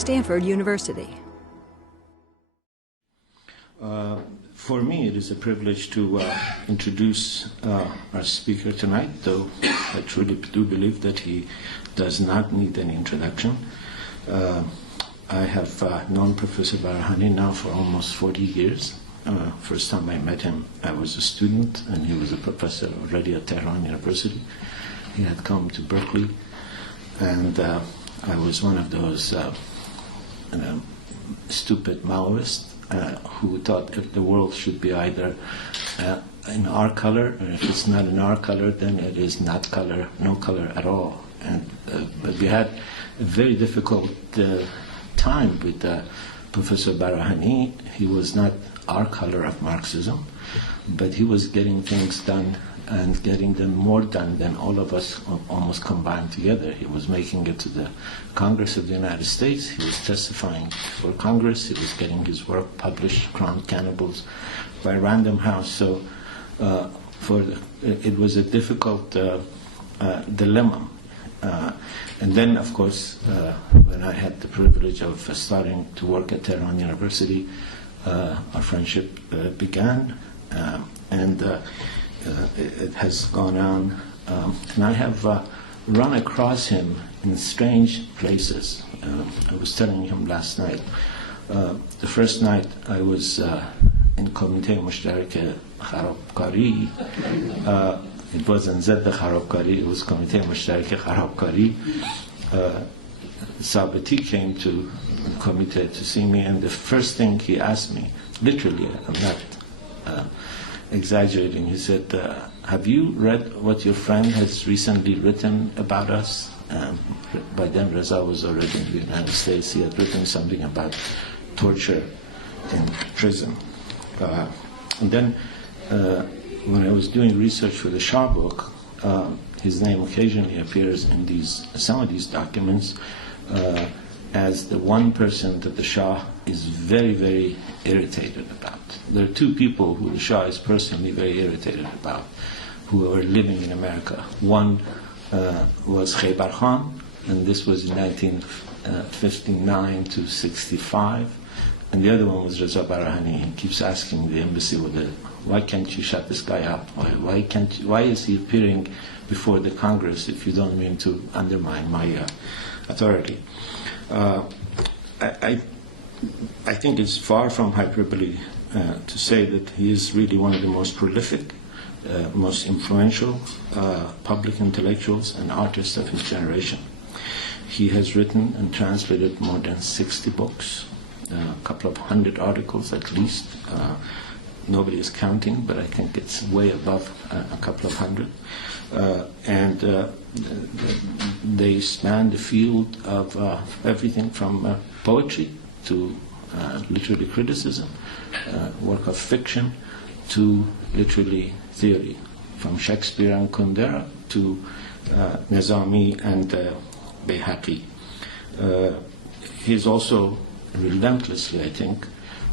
Stanford University. For me, it is a privilege to introduce our speaker tonight, though I truly do believe that he does not need an introduction. I have known Professor Baraheni now for almost 40 years. First time I met him, I was a student, and he was a professor already at Tehran University. He had come to Berkeley, and I was one of those stupid Maoists who thought if the world should be either in our color, or if it's not in our color, then it is not color, no color at all. And but we had a very difficult time with Professor Baraheni. He was not our color of Marxism, but he was getting things done and getting them more done than all of us almost combined together. He was making it to the Congress of the United States. He was testifying for Congress. He was getting his work published, Crowned Cannibals, by Random House. So it was a difficult dilemma. And then, of course, when I had the privilege of starting to work at Tehran University, our friendship began, and it has gone on. And I have run across him in strange places. I was telling him last night. The first night I was in Comité Mushtarak Kharabkari. It wasn't Zed Kharabkari, it was Comité Mushtarak Kharabkari. Sabati came to the committee to see me, and the first thing he asked me, literally, I'm not exaggerating, he said, have you read what your friend has recently written about us? By then Reza was already in the United States. He had written something about torture in prison. And then when I was doing research for the Shah book, his name occasionally appears in some of these documents as the one person that the Shah is very, very irritated about. There are two people who the Shah is personally very irritated about, who are living in America. One was Khaybar Khan, and this was in 1959 to 65. And the other one was Reza Baraheni. He keeps asking the embassy, why can't you shut this guy up? Why is he appearing before the Congress if you don't mean to undermine my authority? I think it's far from hyperbole to say that he is really one of the most prolific, most influential public intellectuals and artists of his generation. He has written and translated more than 60 books, a couple of hundred articles at least. Nobody is counting, but I think it's way above a couple of hundred. And they span the field of everything from poetry to literary criticism, work of fiction to literary theory, from Shakespeare and Kundera to Nizami and Bayhaqi. He's also relentlessly, I think,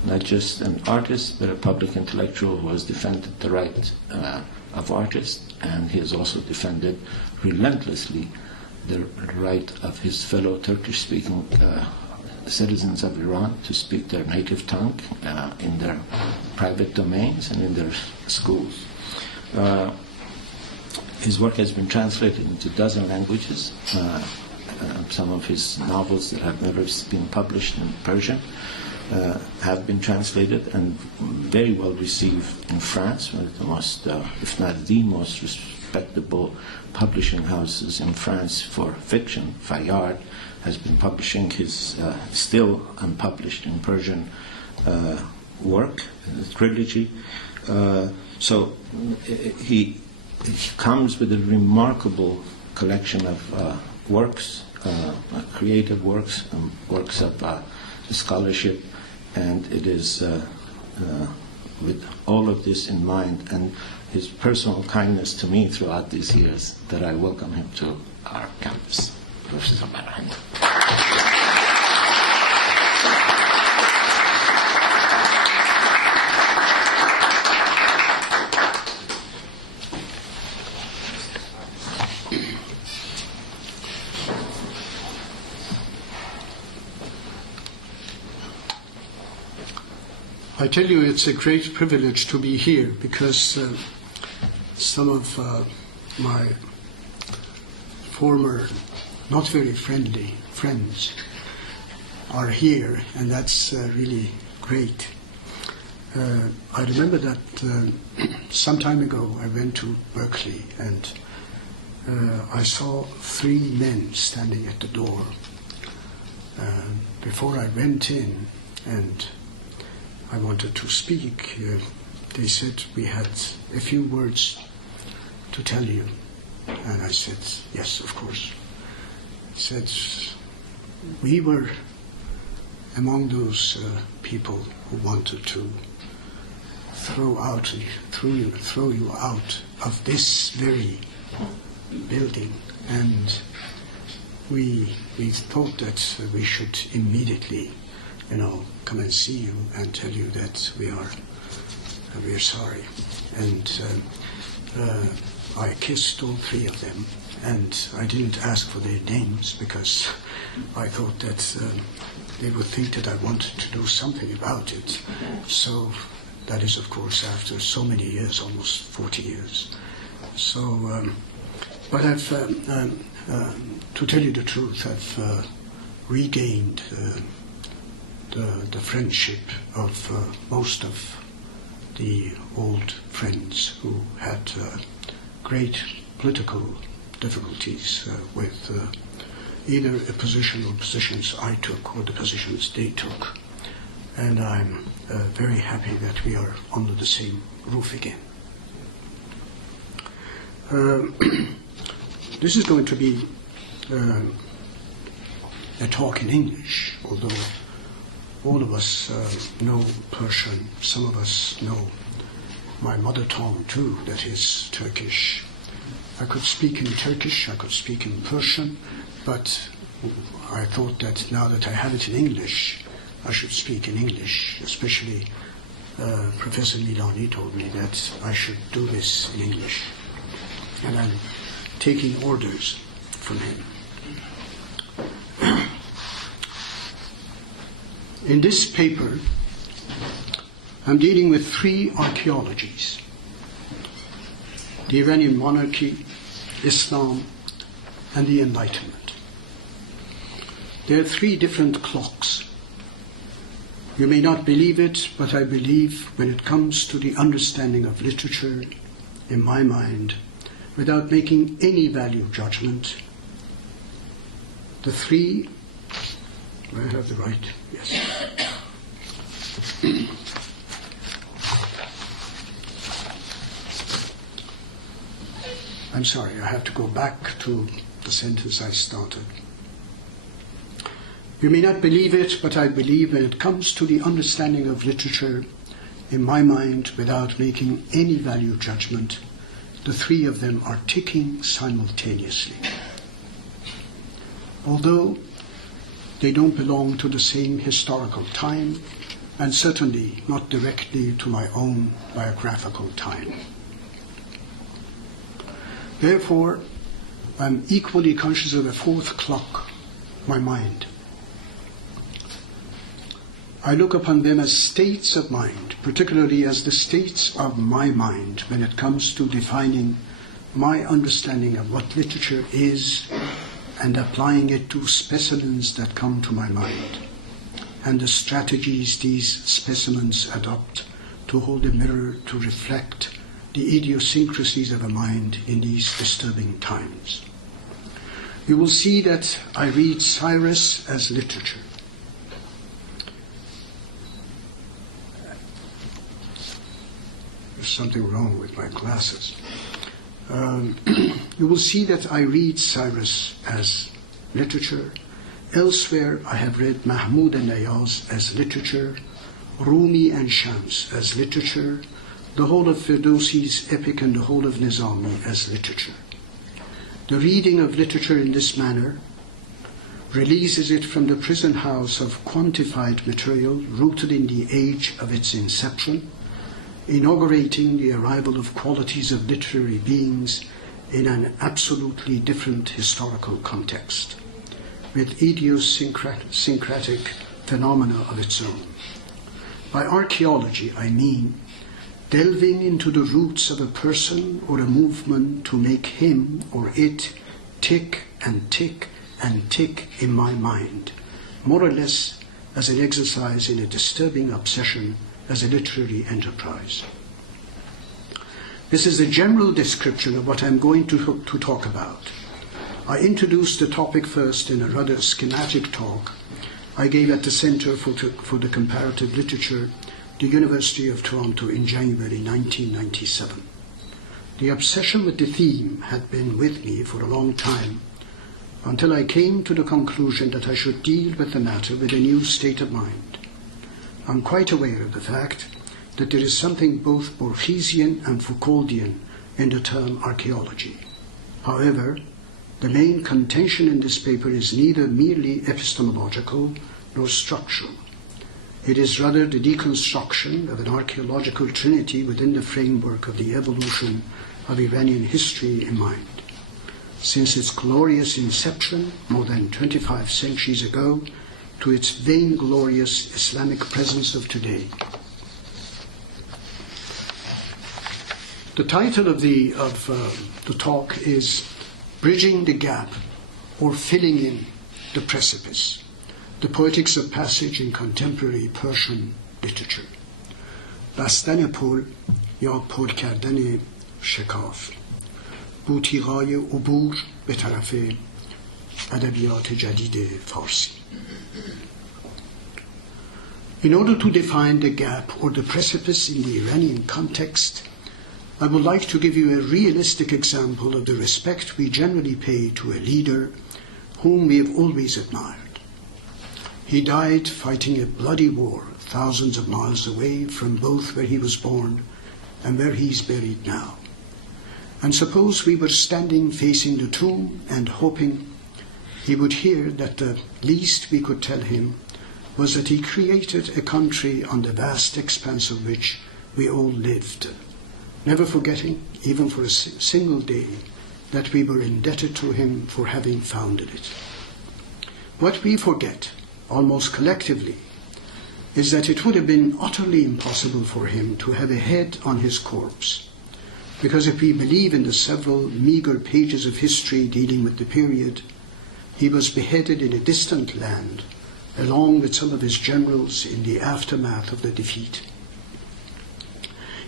not just an artist, but a public intellectual who has defended the right of artists, and he has also defended relentlessly the right of his fellow Turkish-speaking citizens of Iran to speak their native tongue in their private domains and in their schools. His work has been translated into a dozen languages. Some of his novels that have never been published in Persian have been translated and very well received in France, one of the most, if not the most respectable publishing houses in France for fiction. Fayard has been publishing his still unpublished in Persian work, trilogy. So he comes with a remarkable collection of works, creative works, works of scholarship, and it is with all of this in mind and his personal kindness to me throughout these years that I welcome him to our campus. Professor Baraheni. I tell you, it's a great privilege to be here because some of my former, not very friendly friends are here, and that's really great. I remember that some time ago I went to Berkeley and I saw 3 men standing at the door. Before I went in and I wanted to speak, they said we had a few words to tell you. And I said, yes, of course. He said, we were among those people who wanted to throw you out of this very building, and we thought that we should immediately, come and see you and tell you that we are sorry. And I kissed all 3 of them, and I didn't ask for their names because I thought that they would think that I wanted to do something about it. So that is, of course, after so many years, almost 40 years. So, but I've, to tell you the truth, I've regained the friendship of most of the old friends who had great political difficulties with either a position or positions I took or the positions they took. And I'm very happy that we are under the same roof again. This is going to be a talk in English, although all of us know Persian. Some of us know my mother tongue too, that is Turkish. I could speak in Turkish, I could speak in Persian, but I thought that now that I have it in English, I should speak in English. Especially Professor Milani told me that I should do this in English. And I'm taking orders from him. In this paper, I'm dealing with 3 archaeologies: the Iranian monarchy, Islam, and the Enlightenment. There are 3 different clocks. You may not believe it, but I believe when it comes to the understanding of literature, in my mind, without making any value judgment, the 3, do I have the right? Yes. I'm sorry, I have to go back to the sentence I started. You may not believe it, but I believe when it comes to the understanding of literature, in my mind, without making any value judgment, the 3 of them are ticking simultaneously. Although they don't belong to the same historical time, and certainly not directly to my own biographical time. Therefore, I'm equally conscious of a 4th clock, my mind. I look upon them as states of mind, particularly as the states of my mind when it comes to defining my understanding of what literature is and applying it to specimens that come to my mind, and the strategies these specimens adopt to hold a mirror to reflect the idiosyncrasies of a mind in these disturbing times. You will see that I read Cyrus as literature. There's something wrong with my glasses. You will see that I read Cyrus as literature. Elsewhere, I have read Mahmud and Ayaz as literature, Rumi and Shams as literature, the whole of Ferdowsi's epic and the whole of Nizami as literature. The reading of literature in this manner releases it from the prison house of quantified material rooted in the age of its inception, inaugurating the arrival of qualities of literary beings in an absolutely different historical context, with idiosyncratic phenomena of its own. By archaeology, I mean delving into the roots of a person or a movement to make him or it tick and tick and tick in my mind, more or less as an exercise in a disturbing obsession as a literary enterprise. This is a general description of what I'm going to talk about. I introduced the topic first in a rather schematic talk I gave at the Center for the Comparative Literature, the University of Toronto, in January 1997. The obsession with the theme had been with me for a long time, until I came to the conclusion that I should deal with the matter with a new state of mind. I'm quite aware of the fact that there is something both Borgesian and Foucauldian in the term archaeology. However, the main contention in this paper is neither merely epistemological nor structural. It is rather the deconstruction of an archaeological trinity within the framework of the evolution of Iranian history in mind. Since its glorious inception more than 25 centuries ago to its vainglorious Islamic presence of today. The title of the talk is Bridging the Gap, or Filling in the Precipice, the Poetics of Passage in Contemporary Persian Literature. بستن پل یا پل کردن شکاف، بوتیقای عبور به طرف ادبیات جدید فارسی. In order to define the gap or the precipice in the Iranian context, I would like to give you a realistic example of the respect we generally pay to a leader whom we have always admired. He died fighting a bloody war thousands of miles away from both where he was born and where he is buried now. And suppose we were standing facing the tomb and hoping he would hear that the least we could tell him was that he created a country on the vast expanse of which we all lived, never forgetting, even for a single day, that we were indebted to him for having founded it. What we forget, almost collectively, is that it would have been utterly impossible for him to have a head on his corpse, because if we believe in the several meager pages of history dealing with the period, he was beheaded in a distant land, along with some of his generals in the aftermath of the defeat.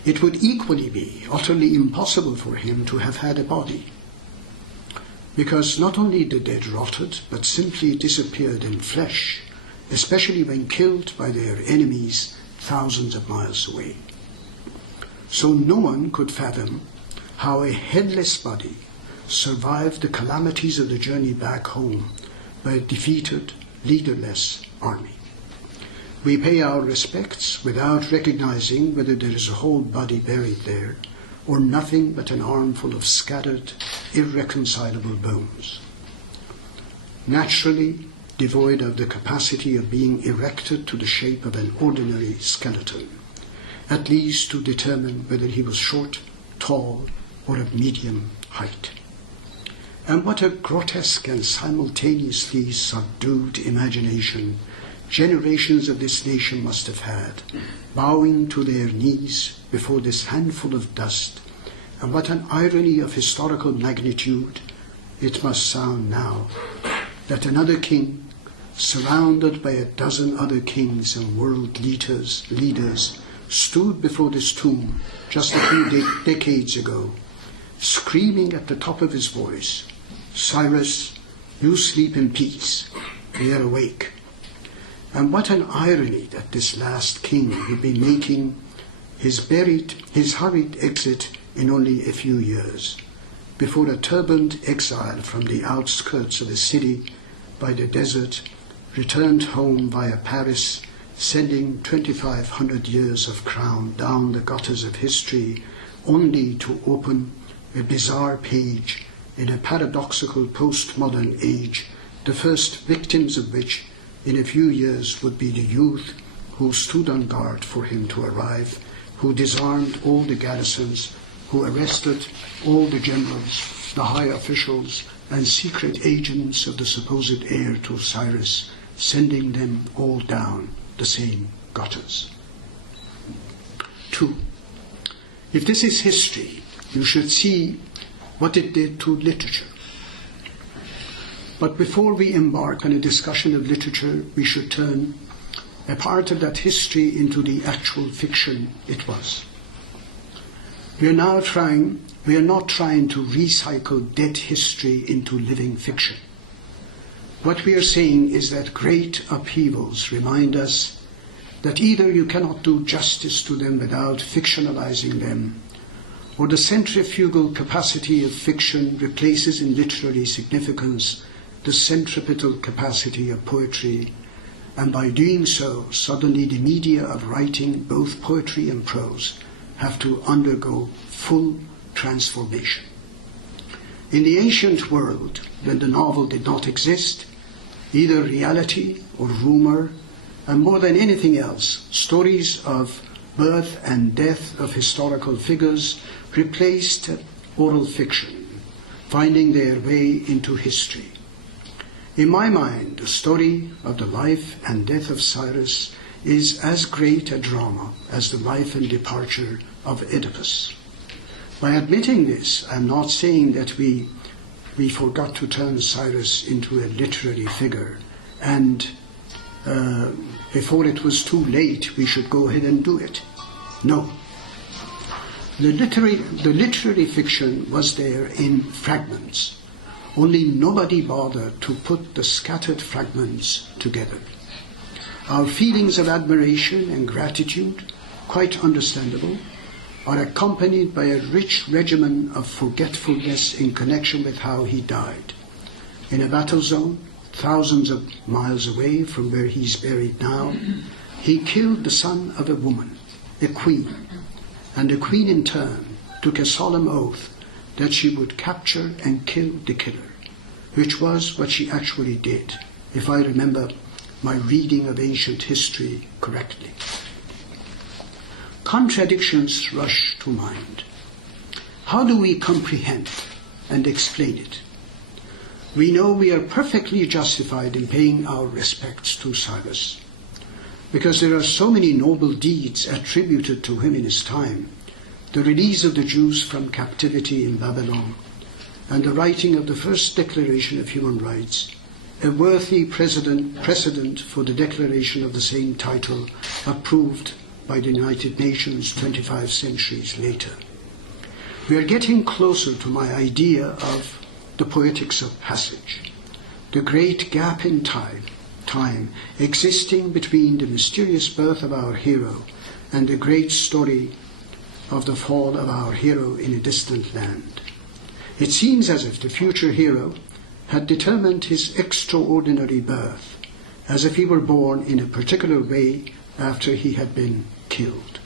It would equally be utterly impossible for him to have had a body, because not only the dead rotted, but simply disappeared in flesh, especially when killed by their enemies thousands of miles away. So no one could fathom how a headless body survived the calamities of the journey back home by a defeated, leaderless army. We pay our respects without recognizing whether there is a whole body buried there or nothing but an armful of scattered, irreconcilable bones. Naturally devoid of the capacity of being erected to the shape of an ordinary skeleton, at least to determine whether he was short, tall, or of medium height. And what a grotesque and simultaneously subdued imagination generations of this nation must have had, bowing to their knees before this handful of dust, and what an irony of historical magnitude it must sound now that another king, surrounded by a dozen other kings and world leaders, stood before this tomb just a few decades ago, screaming at the top of his voice, "Cyrus, you sleep in peace, we are awake." And what an irony that this last king would be making his hurried exit in only a few years, before a turbaned exile from the outskirts of a city by the desert returned home via Paris, sending 2,500 years of crown down the gutters of history, only to open a bizarre page in a paradoxical postmodern age, the first victims of which in a few years would be the youth who stood on guard for him to arrive, who disarmed all the garrisons, who arrested all the generals, the high officials, and secret agents of the supposed heir to Cyrus, sending them all down the same gutters. 2. If this is history, you should see what it did to literature. But before we embark on a discussion of literature, we should turn a part of that history into the actual fiction it was. We are not trying to recycle dead history into living fiction. What we are saying is that great upheavals remind us that either you cannot do justice to them without fictionalizing them, or the centrifugal capacity of fiction replaces in literary significance the centripetal capacity of poetry, and by doing so, suddenly the media of writing, both poetry and prose, have to undergo full transformation. In the ancient world, when the novel did not exist, either reality or rumor, and more than anything else, stories of birth and death of historical figures replaced oral fiction, finding their way into history. In my mind, the story of the life and death of Cyrus is as great a drama as the life and departure of Oedipus. By admitting this, I'm not saying that we forgot to turn Cyrus into a literary figure, and before it was too late, we should go ahead and do it. No. The literary fiction was there in fragments, only nobody bothered to put the scattered fragments together. Our feelings of admiration and gratitude, quite understandable, are accompanied by a rich regimen of forgetfulness in connection with how he died. In a battle zone, thousands of miles away from where he's buried now, he killed the son of a woman, a queen, and the queen in turn took a solemn oath that she would capture and kill the killer, which was what she actually did, if I remember my reading of ancient history correctly. Contradictions rush to mind. How do we comprehend and explain it? We know we are perfectly justified in paying our respects to Cyrus, because there are so many noble deeds attributed to him in his time: the release of the Jews from captivity in Babylon, and the writing of the first Declaration of Human Rights, a worthy precedent for the declaration of the same title approved by the United Nations 25 centuries later. We are getting closer to my idea of the Poetics of Passage, the great gap in time existing between the mysterious birth of our hero and the great story of the fall of our hero in a distant land. It seems as if the future hero had determined his extraordinary birth, as if he were born in a particular way after he had been killed.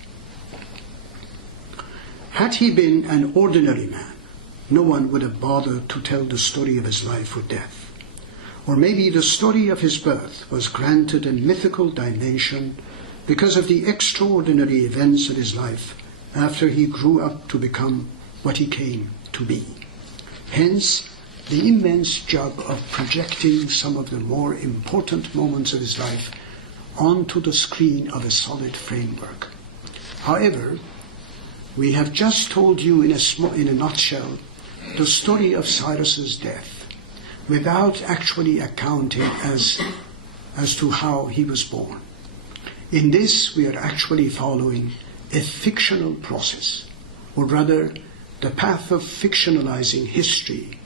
Had he been an ordinary man, no one would have bothered to tell the story of his life or death. Or maybe the story of his birth was granted a mythical dimension because of the extraordinary events of his life after he grew up to become what he came to be. Hence, the immense job of projecting some of the more important moments of his life onto the screen of a solid framework. However, we have just told you in a nutshell the story of Cyrus's death, without actually accounting as to how he was born. In this, we are actually following a fictional process, or rather, the path of fictionalizing history,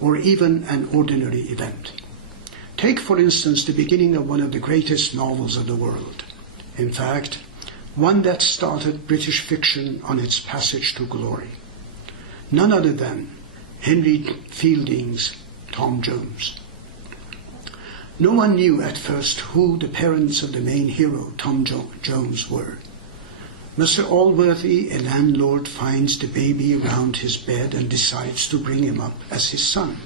or even an ordinary event. Take, for instance, the beginning of one of the greatest novels of the world. In fact, one that started British fiction on its passage to glory. None other than Henry Fielding's Tom Jones. No one knew at first who the parents of the main hero, Tom Jones, were. Mr. Allworthy, a landlord, finds the baby around his bed and decides to bring him up as his son,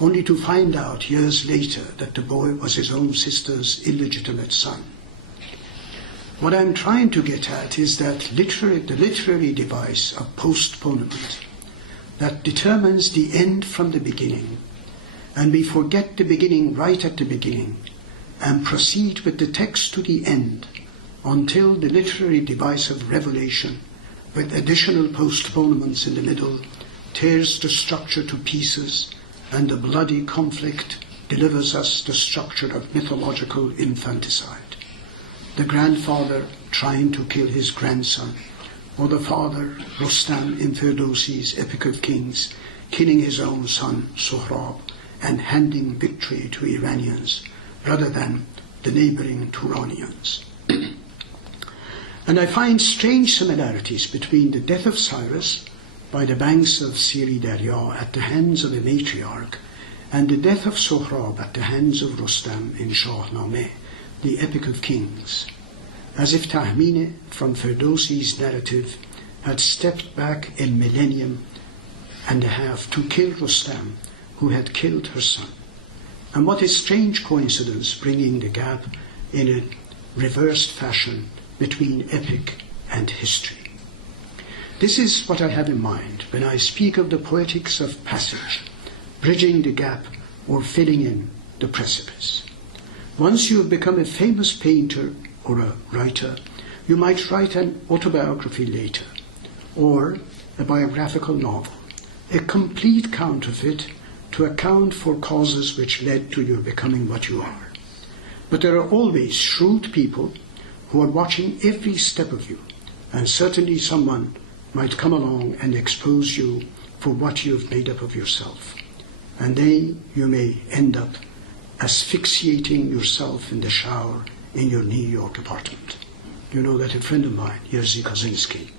only to find out years later that the boy was his own sister's illegitimate son. What I'm trying to get at is that the literary device of postponement that determines the end from the beginning, and we forget the beginning right at the beginning and proceed with the text to the end, until the literary device of revelation, with additional postponements in the middle, tears the structure to pieces, and the bloody conflict delivers us the structure of mythological infanticide. The grandfather trying to kill his grandson, or the father, Rustam in Ferdowsi's Epic of Kings, killing his own son, Sohrab, and handing victory to Iranians, rather than the neighboring Turanians. And I find strange similarities between the death of Cyrus by the banks of Siri Darya at the hands of a matriarch, and the death of Sohrab at the hands of Rustam in Shahnameh, the Epic of Kings, as if Tahmine from Ferdowsi's narrative had stepped back a millennium and a half to kill Rustam, who had killed her son. And what a strange coincidence, bringing the gap in a reversed fashion between epic and history. This is what I have in mind when I speak of the poetics of passage, bridging the gap or filling in the precipice. Once you have become a famous painter or a writer, you might write an autobiography later, or a biographical novel, a complete counterfeit to account for causes which led to your becoming what you are. But there are always shrewd people who are watching every step of you, and certainly someone might come along and expose you for what you have made up of yourself. And then you may end up asphyxiating yourself in the shower in your New York apartment. You know that a friend of mine, Jerzy Kosinski,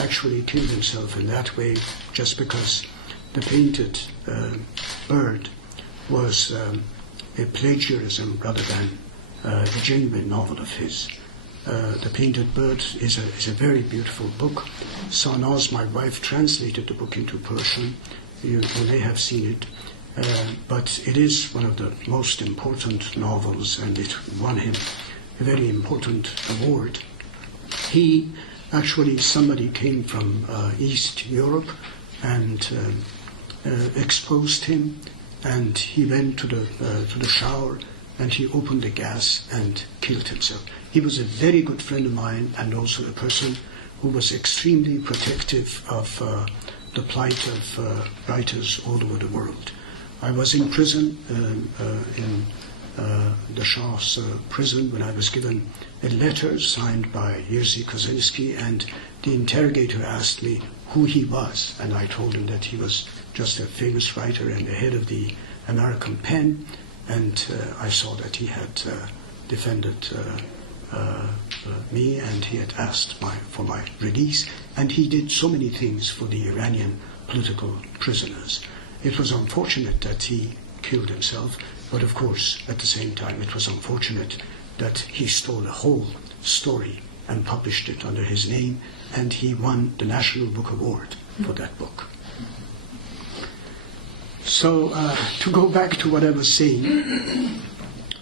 actually killed himself in that way just because the painted bird was a plagiarism rather than a genuine novel of his. The Painted Bird is a very beautiful book. Sanaz, my wife, translated the book into Persian. You may have seen it. But it is one of the most important novels, and it won him a very important award. Somebody came from East Europe and exposed him, and he went to the shower and he opened the gas and killed himself. He was a very good friend of mine, and also a person who was extremely protective of the plight of writers all over the world. I was in prison, in the Shah's prison, when I was given a letter signed by Jerzy Kosinski, and the interrogator asked me who he was, and I told him that he was just a famous writer and the head of the American pen, and I saw that he had defended me, and he had asked for my release, and he did so many things for the Iranian political prisoners. It was unfortunate that he killed himself, but of course, at the same time, it was unfortunate that he stole a whole story and published it under his name, and he won the National Book Award for that book. So, to go back to what I was saying,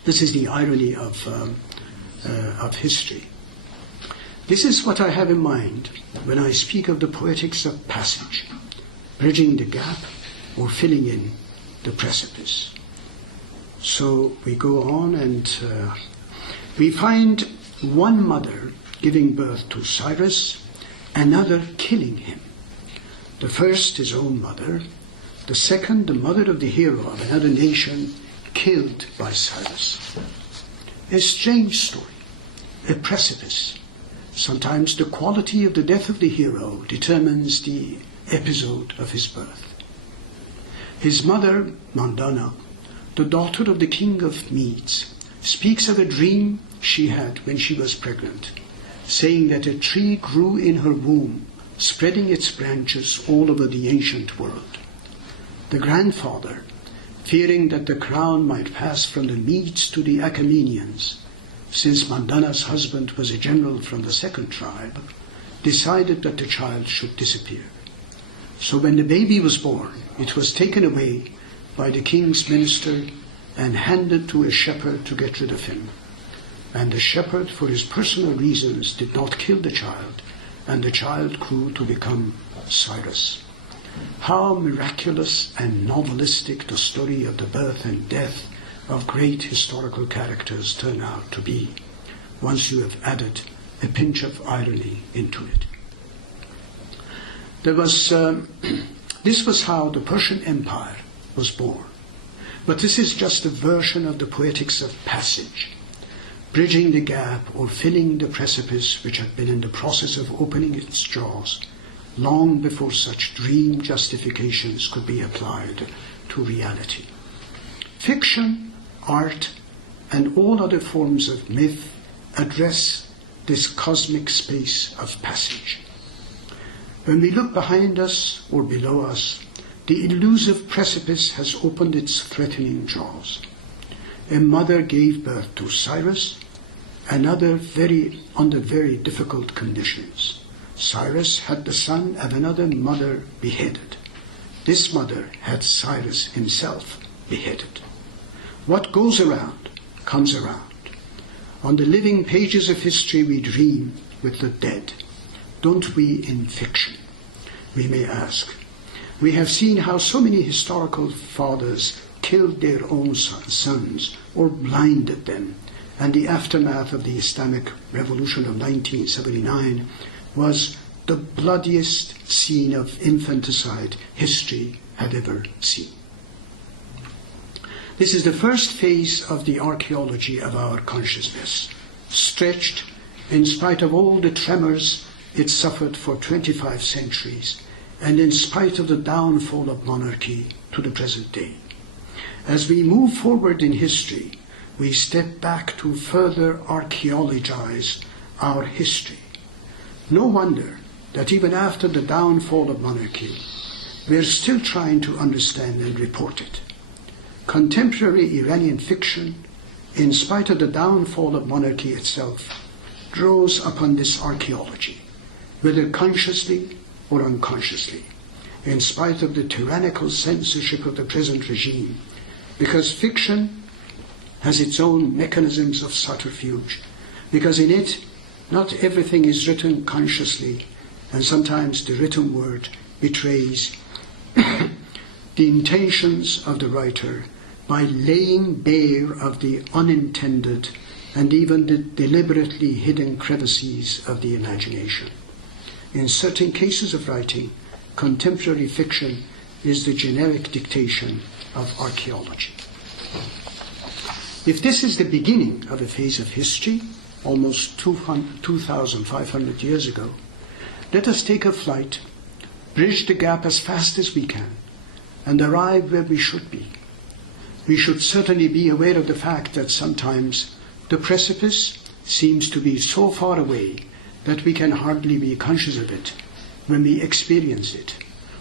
this is the irony of history. This is what I have in mind when I speak of the poetics of passage, bridging the gap or filling in the precipice. So we go on, and we find one mother giving birth to Cyrus, another killing him. The first, his own mother; the second, the mother of the hero of another nation, killed by Cyrus. A strange story, a precipice. Sometimes the quality of the death of the hero determines the episode of his birth. His mother, Mandana, the daughter of the king of Medes, speaks of a dream she had when she was pregnant, saying that a tree grew in her womb, spreading its branches all over the ancient world. The grandfather, fearing that the crown might pass from the Medes to the Achaemenians, since Mandana's husband was a general from the second tribe, decided that the child should disappear. So when the baby was born, it was taken away by the king's minister and handed to a shepherd to get rid of him. And the shepherd, for his personal reasons, did not kill the child, and the child grew to become Cyrus. How miraculous and novelistic the story of the birth and death of great historical characters turn out to be, once you have added a pinch of irony into it. This was how the Persian Empire was born. But this is just a version of the poetics of passage, bridging the gap or filling the precipice which had been in the process of opening its jaws long before such dream justifications could be applied to reality. Fiction, art, and all other forms of myth address this cosmic space of passage. When we look behind us or below us, the elusive precipice has opened its threatening jaws. A mother gave birth to Cyrus, another under very difficult conditions. Cyrus had the son of another mother beheaded. This mother had Cyrus himself beheaded. What goes around comes around. On the living pages of history we dream with the dead. Don't we in fiction? We may ask. We have seen how so many historical fathers killed their own sons or blinded them, and the aftermath of the Islamic Revolution of 1979 was the bloodiest scene of infanticide history had ever seen. This is the first phase of the archaeology of our consciousness, stretched in spite of all the tremors it suffered for 25 centuries, and in spite of the downfall of monarchy to the present day. As we move forward in history, we step back to further archaeologize our history. No wonder that even after the downfall of monarchy, we are still trying to understand and report it. Contemporary Iranian fiction, in spite of the downfall of monarchy itself, draws upon this archaeology, whether consciously or unconsciously, in spite of the tyrannical censorship of the present regime, because fiction has its own mechanisms of subterfuge, because in it not everything is written consciously, and sometimes the written word betrays the intentions of the writer by laying bare of the unintended and even the deliberately hidden crevices of the imagination. In certain cases of writing, contemporary fiction is the generic dictation of archaeology. If this is the beginning of a phase of history, almost 2,500 years ago, let us take a flight, bridge the gap as fast as we can, and arrive where we should be. We should certainly be aware of the fact that sometimes the precipice seems to be so far away that we can hardly be conscious of it when we experience it,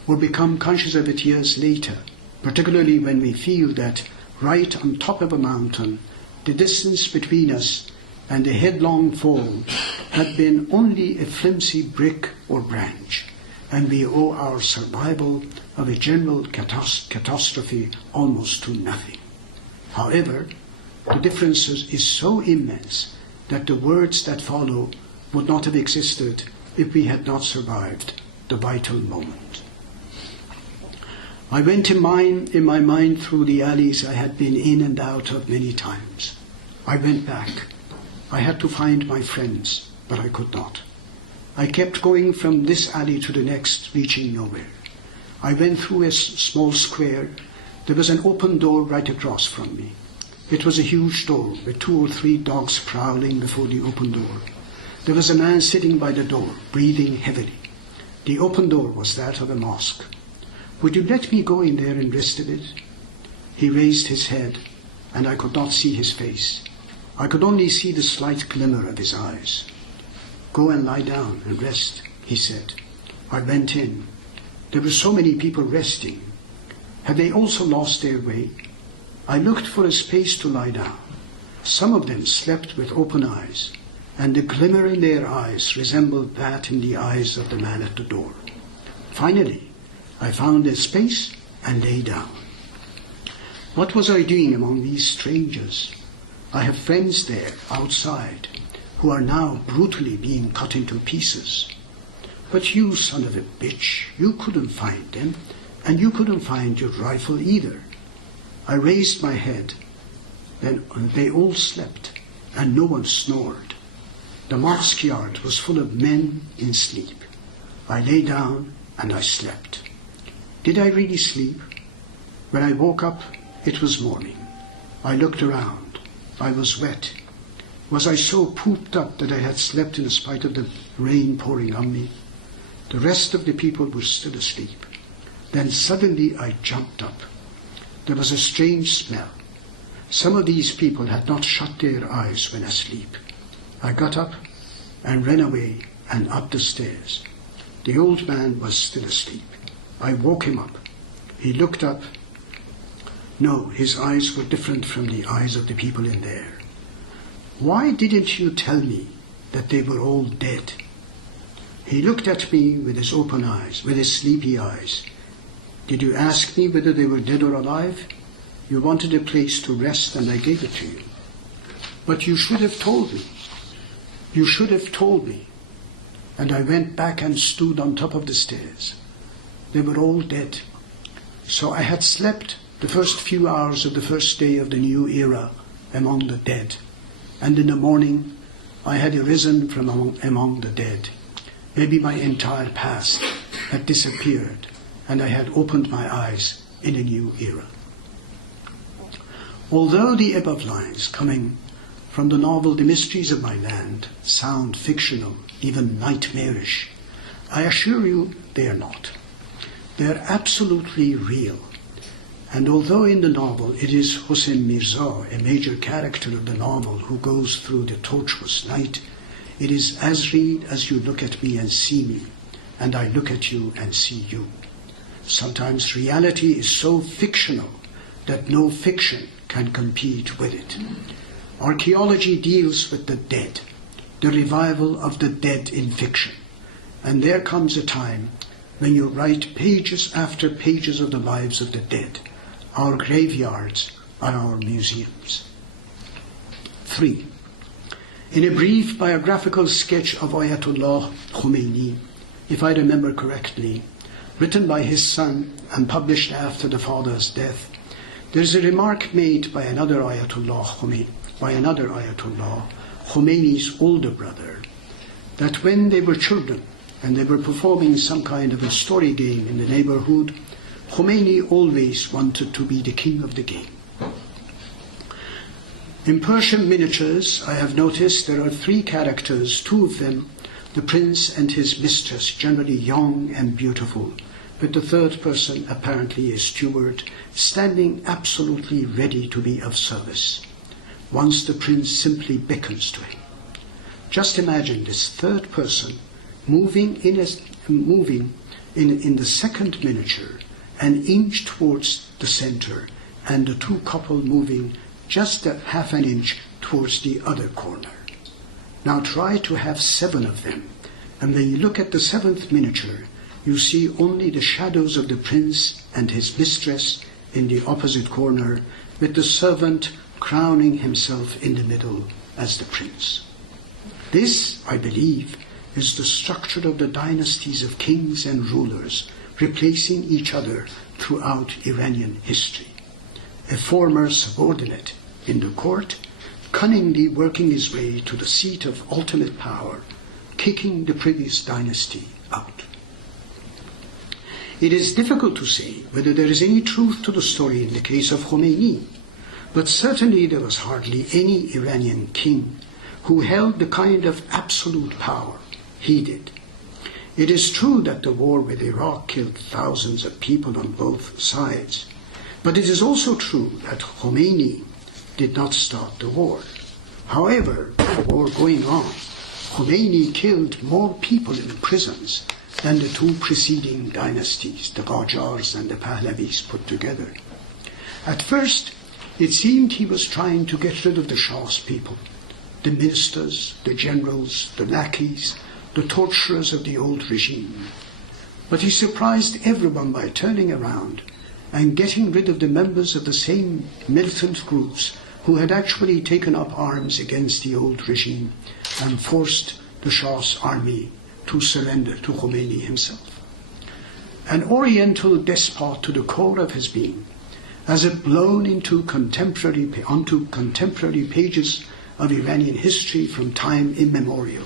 or become conscious of it years later, particularly when we feel that right on top of a mountain, the distance between us and the headlong fall had been only a flimsy brick or branch, and we owe our survival of a general catastrophe almost to nothing. However, the difference is so immense that the words that follow would not have existed if we had not survived the vital moment. I went in my mind through the alleys I had been in and out of many times. I went back. I had to find my friends, but I could not. I kept going from this alley to the next, reaching nowhere. I went through a small square. There was an open door right across from me. It was a huge door with 2 or 3 dogs prowling before the open door. There was a man sitting by the door, breathing heavily. The open door was that of a mosque. Would you let me go in there and rest a bit? He raised his head, and I could not see his face. I could only see the slight glimmer of his eyes. Go and lie down and rest, he said. I went in. There were so many people resting. Had they also lost their way? I looked for a space to lie down. Some of them slept with open eyes, and the glimmer in their eyes resembled that in the eyes of the man at the door. Finally, I found a space and lay down. What was I doing among these strangers? I have friends there, outside, who are now brutally being cut into pieces. But you, son of a bitch, you couldn't find them, and you couldn't find your rifle either. I raised my head, and they all slept, and no one snored. The mosque yard was full of men in sleep. I lay down and I slept. Did I really sleep? When I woke up, it was morning. I looked around. I was wet. Was I so pooped up that I had slept in spite of the rain pouring on me? The rest of the people were still asleep. Then suddenly I jumped up. There was a strange smell. Some of these people had not shut their eyes when asleep. I got up and ran away and up the stairs. The old man was still asleep. I woke him up. He looked up. No, his eyes were different from the eyes of the people in there. Why didn't you tell me that they were all dead? He looked at me with his open eyes, with his sleepy eyes. Did you ask me whether they were dead or alive? You wanted a place to rest and I gave it to you. But you should have told me. You should have told me. And I went back and stood on top of the stairs. They were all dead. So I had slept the first few hours of the first day of the new era among the dead. And in the morning, I had arisen from among the dead. Maybe my entire past had disappeared, and I had opened my eyes in a new era. Although the above lines coming from the novel The Mysteries of My Land sound fictional, even nightmarish, I assure you they are not. They are absolutely real. And although in the novel it is Hossein Mirza, a major character of the novel, who goes through the tortuous night, it is as real as you look at me and see me, and I look at you and see you. Sometimes reality is so fictional that no fiction can compete with it. Archaeology deals with the dead, the revival of the dead in fiction. And there comes a time when you write pages after pages of the lives of the dead. Our graveyards are our museums. 3. In a brief biographical sketch of Ayatollah Khomeini, if I remember correctly, written by his son and published after the father's death, there is a remark made by another Ayatollah, Khomeini's older brother, that when they were children and they were performing some kind of a story game in the neighborhood, Khomeini always wanted to be the king of the game. In Persian miniatures, I have noticed there are 3 characters, 2 of them, the prince and his mistress, generally young and beautiful, with the 3rd person, apparently a steward, standing absolutely ready to be of service, once the prince simply beckons to him. Just imagine this 3rd person moving in the 2nd miniature, an inch towards the center, and the 2 couple moving just a half an inch towards the other corner. Now try to have 7 of them, and when you look at the 7th miniature, you see only the shadows of the prince and his mistress in the opposite corner, with the servant crowning himself in the middle as the prince. This, I believe, is the structure of the dynasties of kings and rulers, replacing each other throughout Iranian history. A former subordinate in the court, cunningly working his way to the seat of ultimate power, kicking the previous dynasty out. It is difficult to say whether there is any truth to the story in the case of Khomeini, but certainly there was hardly any Iranian king who held the kind of absolute power he did. It is true that the war with Iraq killed thousands of people on both sides, but it is also true that Khomeini did not start the war. However, with the war going on, Khomeini killed more people in the prisons than the 2 preceding dynasties, the Qajars and the Pahlavis put together. At first, it seemed he was trying to get rid of the Shah's people, the ministers, the generals, the lackeys, the torturers of the old regime. But he surprised everyone by turning around and getting rid of the members of the same militant groups who had actually taken up arms against the old regime and forced the Shah's army to surrender to Khomeini himself. An Oriental despot to the core of his being, as if blown onto contemporary pages of Iranian history from time immemorial.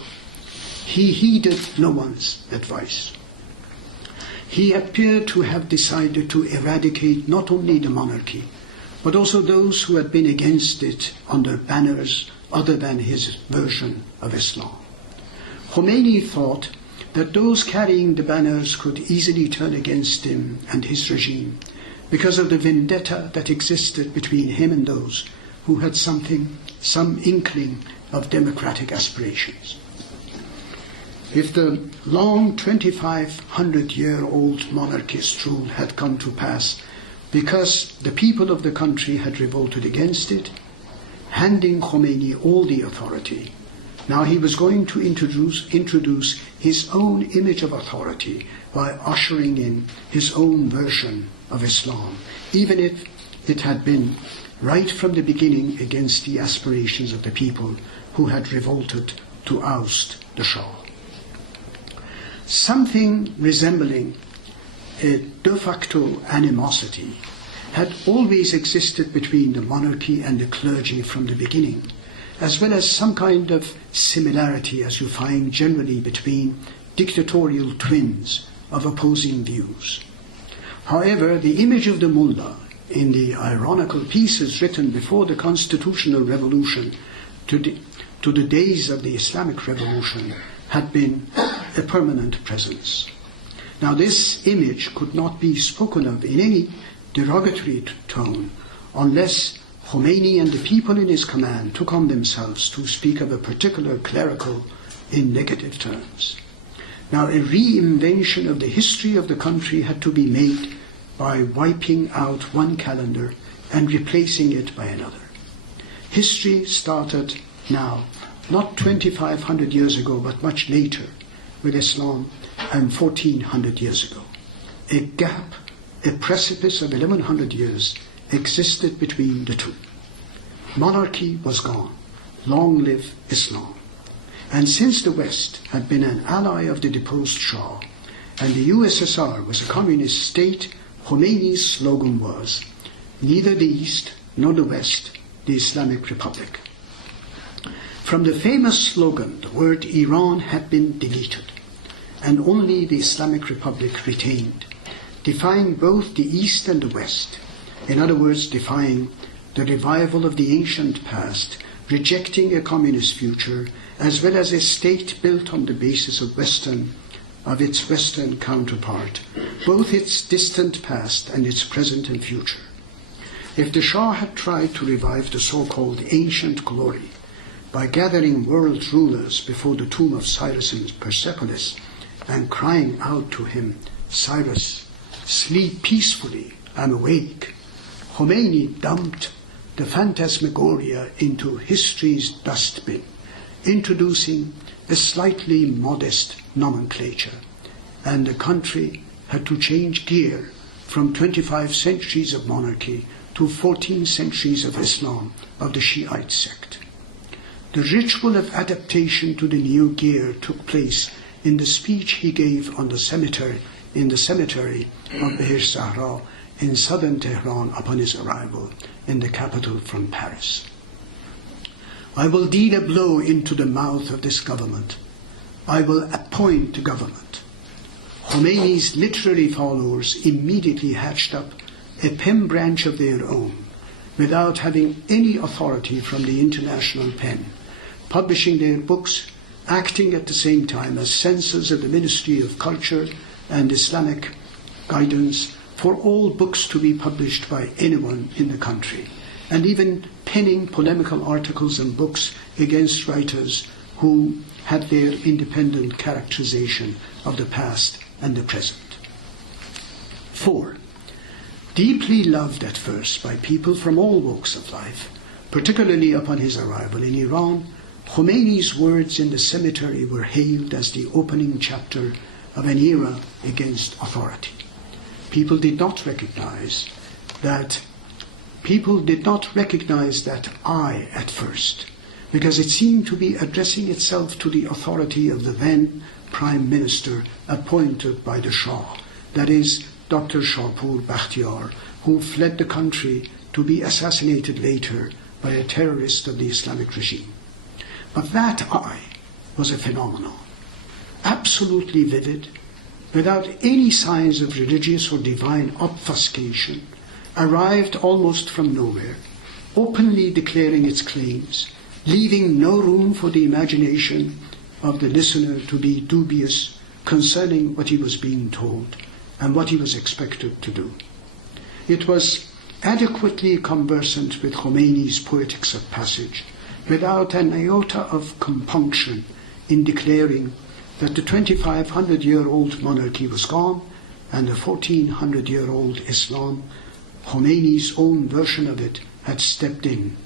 He heeded no one's advice. He appeared to have decided to eradicate not only the monarchy, but also those who had been against it under banners other than his version of Islam. Khomeini thought that those carrying the banners could easily turn against him and his regime because of the vendetta that existed between him and those who had some inkling of democratic aspirations. If the long 2,500-year-old monarchist rule had come to pass because the people of the country had revolted against it, handing Khomeini all the authority, now he was going to introduce his own image of authority by ushering in his own version of Islam, even if it had been right from the beginning against the aspirations of the people who had revolted to oust the Shah. Something resembling a de facto animosity had always existed between the monarchy and the clergy from the beginning, as well as some kind of similarity as you find generally between dictatorial twins of opposing views. However, the image of the mullah in the ironical pieces written before the constitutional revolution to the days of the Islamic Revolution had been a permanent presence. Now, this image could not be spoken of in any derogatory tone unless Khomeini and the people in his command took on themselves to speak of a particular clerical in negative terms. Now, a reinvention of the history of the country had to be made by wiping out one calendar and replacing it by another. History started now, not 2,500 years ago, but much later, with Islam, and 1,400 years ago. A gap, a precipice of 1,100 years existed between the two. Monarchy was gone. Long live Islam. And since the West had been an ally of the deposed Shah, and the USSR was a communist state, Khomeini's slogan was, neither the East nor the West, the Islamic Republic. From the famous slogan, the word Iran had been deleted, and only the Islamic Republic retained, defying both the East and the West. In other words, defying the revival of the ancient past, rejecting a communist future, as well as a state built on the basis of its Western counterpart, both its distant past and its present and future. If the Shah had tried to revive the so-called ancient glory by gathering world rulers before the tomb of Cyrus in Persepolis and crying out to him, "Cyrus, sleep peacefully, I'm awake," Khomeini dumped the phantasmagoria into history's dustbin, introducing a slightly modest nomenclature, and the country had to change gear from 25 centuries of monarchy to 14 centuries of Islam of the Shiite sect. The ritual of adaptation to the new gear took place in the speech he gave in the cemetery of Behr Sahra in southern Tehran upon his arrival in the capital from Paris. "I will deal a blow into the mouth of this government. I will appoint the government." Khomeini's literary followers immediately hatched up a pen branch of their own, without having any authority from the international pen, publishing their books, acting at the same time as censors of the Ministry of Culture and Islamic guidance for all books to be published by anyone in the country, and even penning polemical articles and books against writers who had their independent characterization of the past and the present. 4. Deeply loved at first by people from all walks of life, particularly upon his arrival in Iran, Khomeini's words in the cemetery were hailed as the opening chapter of an era against authority. People did not recognize that I at first, because it seemed to be addressing itself to the authority of the then Prime Minister appointed by the Shah, that is, Dr. Shahpur Bakhtiar, who fled the country to be assassinated later by a terrorist of the Islamic regime. But that eye was a phenomenon, absolutely vivid, without any signs of religious or divine obfuscation, arrived almost from nowhere, openly declaring its claims, leaving no room for the imagination of the listener to be dubious concerning what he was being told and what he was expected to do. It was adequately conversant with Khomeini's Poetics of Passage, without an iota of compunction in declaring that the 2,500-year-old monarchy was gone and the 1,400-year-old Islam, Khomeini's own version of it, had stepped in,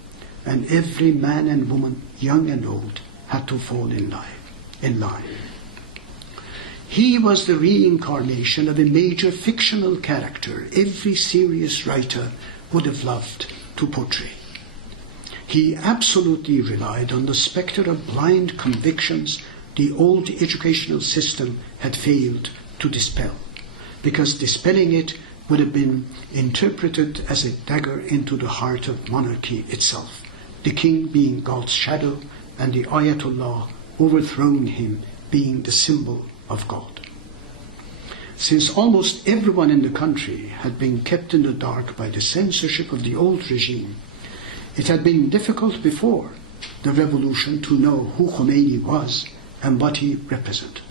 and every man and woman, young and old, had to fall in line. He was the reincarnation of a major fictional character every serious writer would have loved to portray. He absolutely relied on the spectre of blind convictions the old educational system had failed to dispel, because dispelling it would have been interpreted as a dagger into the heart of monarchy itself, the king being God's shadow and the Ayatollah overthrowing him being the symbol of God. Since almost everyone in the country had been kept in the dark by the censorship of the old regime, it had been difficult before the revolution to know who Khomeini was and what he represented.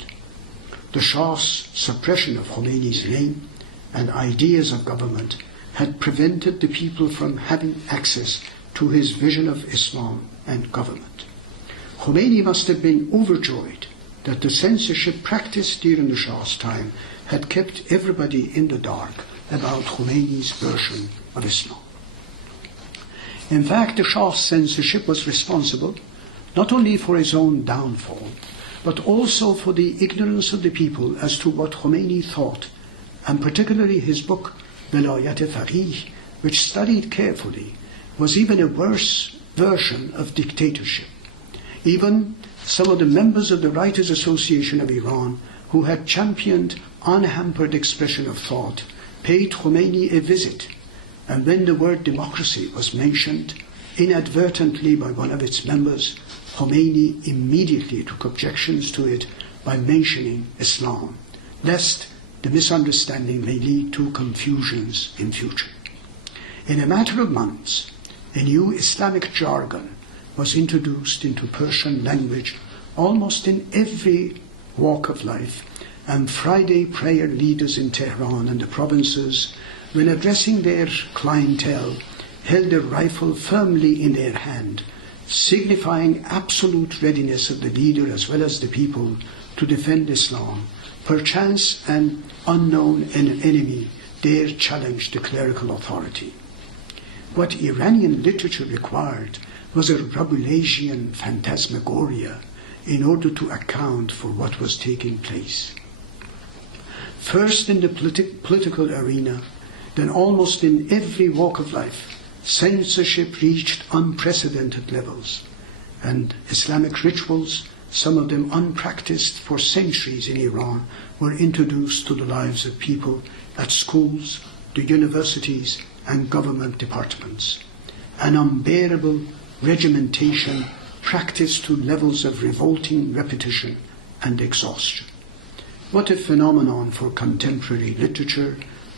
The Shah's suppression of Khomeini's name and ideas of government had prevented the people from having access to his vision of Islam and government. Khomeini must have been overjoyed that the censorship practiced during the Shah's time had kept everybody in the dark about Khomeini's version of Islam. In fact, the Shah's censorship was responsible not only for his own downfall, but also for the ignorance of the people as to what Khomeini thought, and particularly his book, Velayat-e-Faqih, which studied carefully, was even a worse version of dictatorship. Even some of the members of the Writers' Association of Iran, who had championed unhampered expression of thought, paid Khomeini a visit, and when the word democracy was mentioned inadvertently by one of its members, Khomeini immediately took objections to it by mentioning Islam, lest the misunderstanding may lead to confusions in future. In a matter of months, a new Islamic jargon was introduced into Persian language almost in every walk of life, and Friday prayer leaders in Tehran and the provinces, when addressing their clientele, held a rifle firmly in their hand, signifying absolute readiness of the leader as well as the people to defend Islam. Perchance an unknown enemy dare challenge the clerical authority. What Iranian literature required was a Rabelaisian phantasmagoria in order to account for what was taking place. First in the political arena, then almost in every walk of life, censorship reached unprecedented levels, and Islamic rituals, some of them unpracticed for centuries in Iran, were introduced to the lives of people at schools, the universities, and government departments. An unbearable regimentation practiced to levels of revolting repetition and exhaustion. What a phenomenon for contemporary literature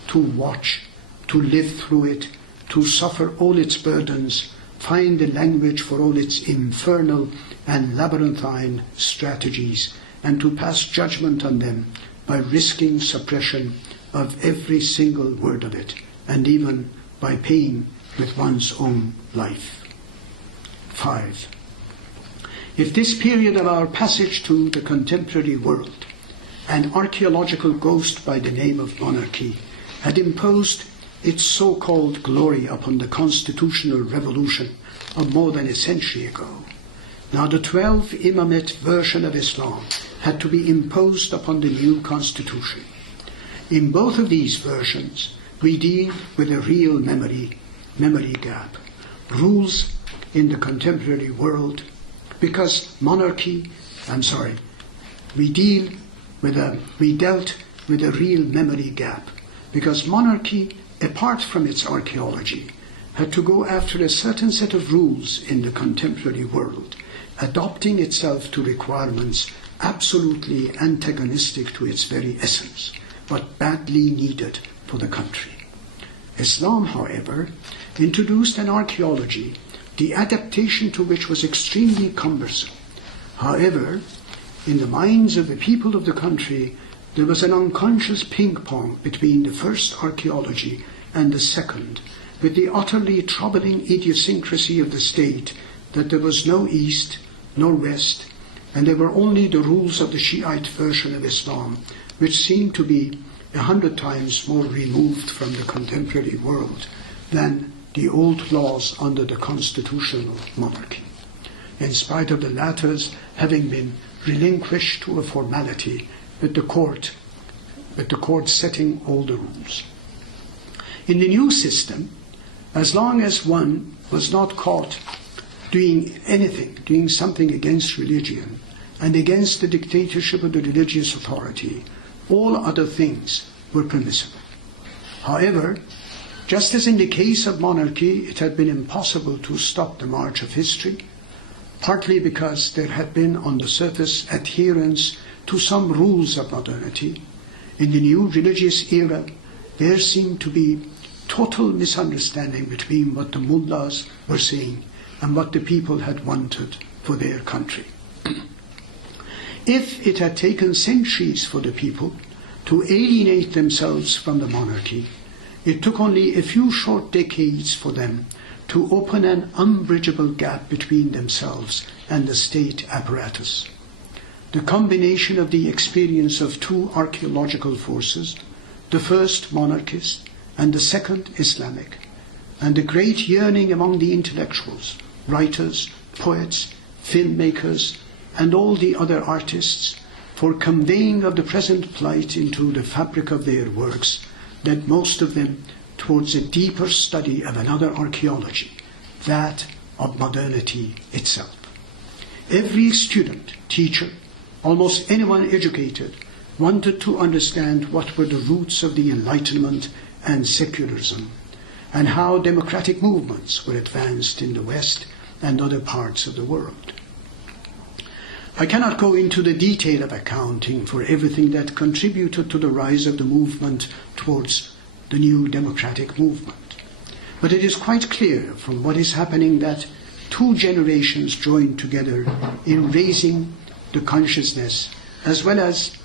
to watch, to live through it, to suffer all its burdens, find a language for all its infernal and labyrinthine strategies, and to pass judgment on them by risking suppression of every single word of it, and even by paying with one's own life. 5. If this period of our passage to the contemporary world, an archaeological ghost by the name of monarchy, had imposed its so-called glory upon the constitutional revolution of more than a century ago, now the 12 Imamate version of Islam had to be imposed upon the new constitution. In both of these versions, we deal with a real memory gap. Rules in the contemporary world, because we dealt with a real memory gap, because monarchy, apart from its archaeology, had to go after a certain set of rules in the contemporary world, adopting itself to requirements absolutely antagonistic to its very essence, but badly needed for the country. Islam, however, introduced an archaeology, the adaptation to which was extremely cumbersome. However, in the minds of the people of the country, there was an unconscious ping-pong between the first archaeology and the second, with the utterly troubling idiosyncrasy of the state that there was no East nor West, and there were only the rules of the Shiite version of Islam, which seemed to be 100 times more removed from the contemporary world than the old laws under the constitutional monarchy, in spite of the latter's having been relinquished to a formality with the court setting all the rules. In the new system, as long as one was not caught doing something against religion and against the dictatorship of the religious authority, all other things were permissible. However, just as in the case of monarchy, it had been impossible to stop the march of history, partly because there had been on the surface adherence to some rules of modernity. In the new religious era, there seemed to be total misunderstanding between what the mullahs were saying and what the people had wanted for their country. If it had taken centuries for the people to alienate themselves from the monarchy, it took only a few short decades for them to open an unbridgeable gap between themselves and the state apparatus. The combination of the experience of two archaeological forces, the first monarchist and the second Islamic, and the great yearning among the intellectuals, writers, poets, filmmakers, and all the other artists for conveying of the present plight into the fabric of their works led most of them towards a deeper study of another archaeology, that of modernity itself. Every student, teacher, almost anyone educated, wanted to understand what were the roots of the Enlightenment and secularism, and how democratic movements were advanced in the West and other parts of the world. I cannot go into the detail of accounting for everything that contributed to the rise of the movement towards the new democratic movement. But it is quite clear from what is happening that two generations joined together in raising the consciousness as well as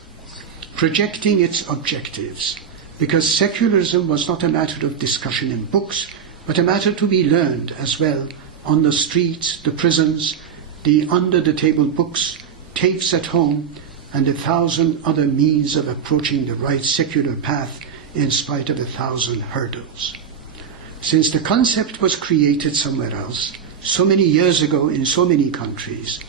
projecting its objectives, because secularism was not a matter of discussion in books, but a matter to be learned as well on the streets, the prisons, the under-the-table books, tapes at home, and 1,000 other means of approaching the right secular path in spite of 1,000 hurdles. Since the concept was created somewhere else, so many years ago in so many countries,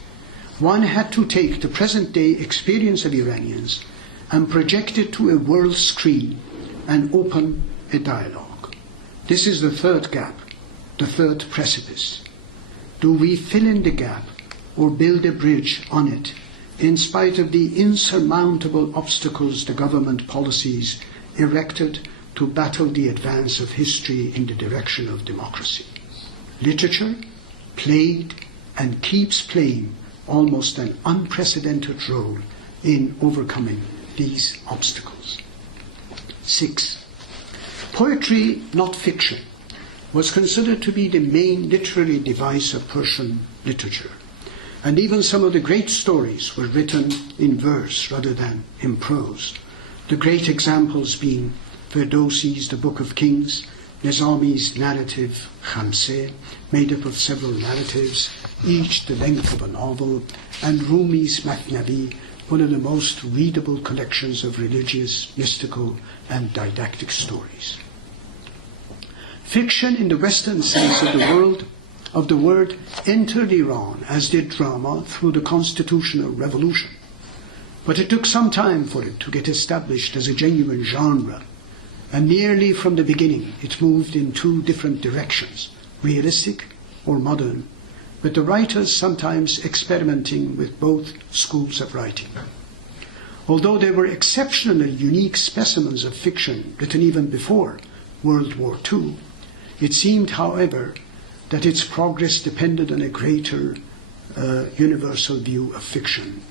one had to take the present-day experience of Iranians and project it to a world screen and open a dialogue. This is the third gap, the third precipice. Do we fill in the gap or build a bridge on it in spite of the insurmountable obstacles the government policies erected to battle the advance of history in the direction of democracy? Literature played and keeps playing almost an unprecedented role in overcoming these obstacles. 6. Poetry, not fiction, was considered to be the main literary device of Persian literature, and even some of the great stories were written in verse rather than in prose, the great examples being Ferdowsi's The Book of Kings, Nizami's narrative Khamseh, made up of several narratives, each the length of a novel, and Rumi's Mathnavi, one of the most readable collections of religious, mystical, and didactic stories. Fiction in the Western sense of the word entered Iran, as did drama, through the constitutional revolution. But it took some time for it to get established as a genuine genre, and nearly from the beginning it moved in two different directions, realistic or modern, with the writers sometimes experimenting with both schools of writing. Although there were exceptionally unique specimens of fiction written even before World War II, it seemed, however, that its progress depended on a greater universal view of fiction.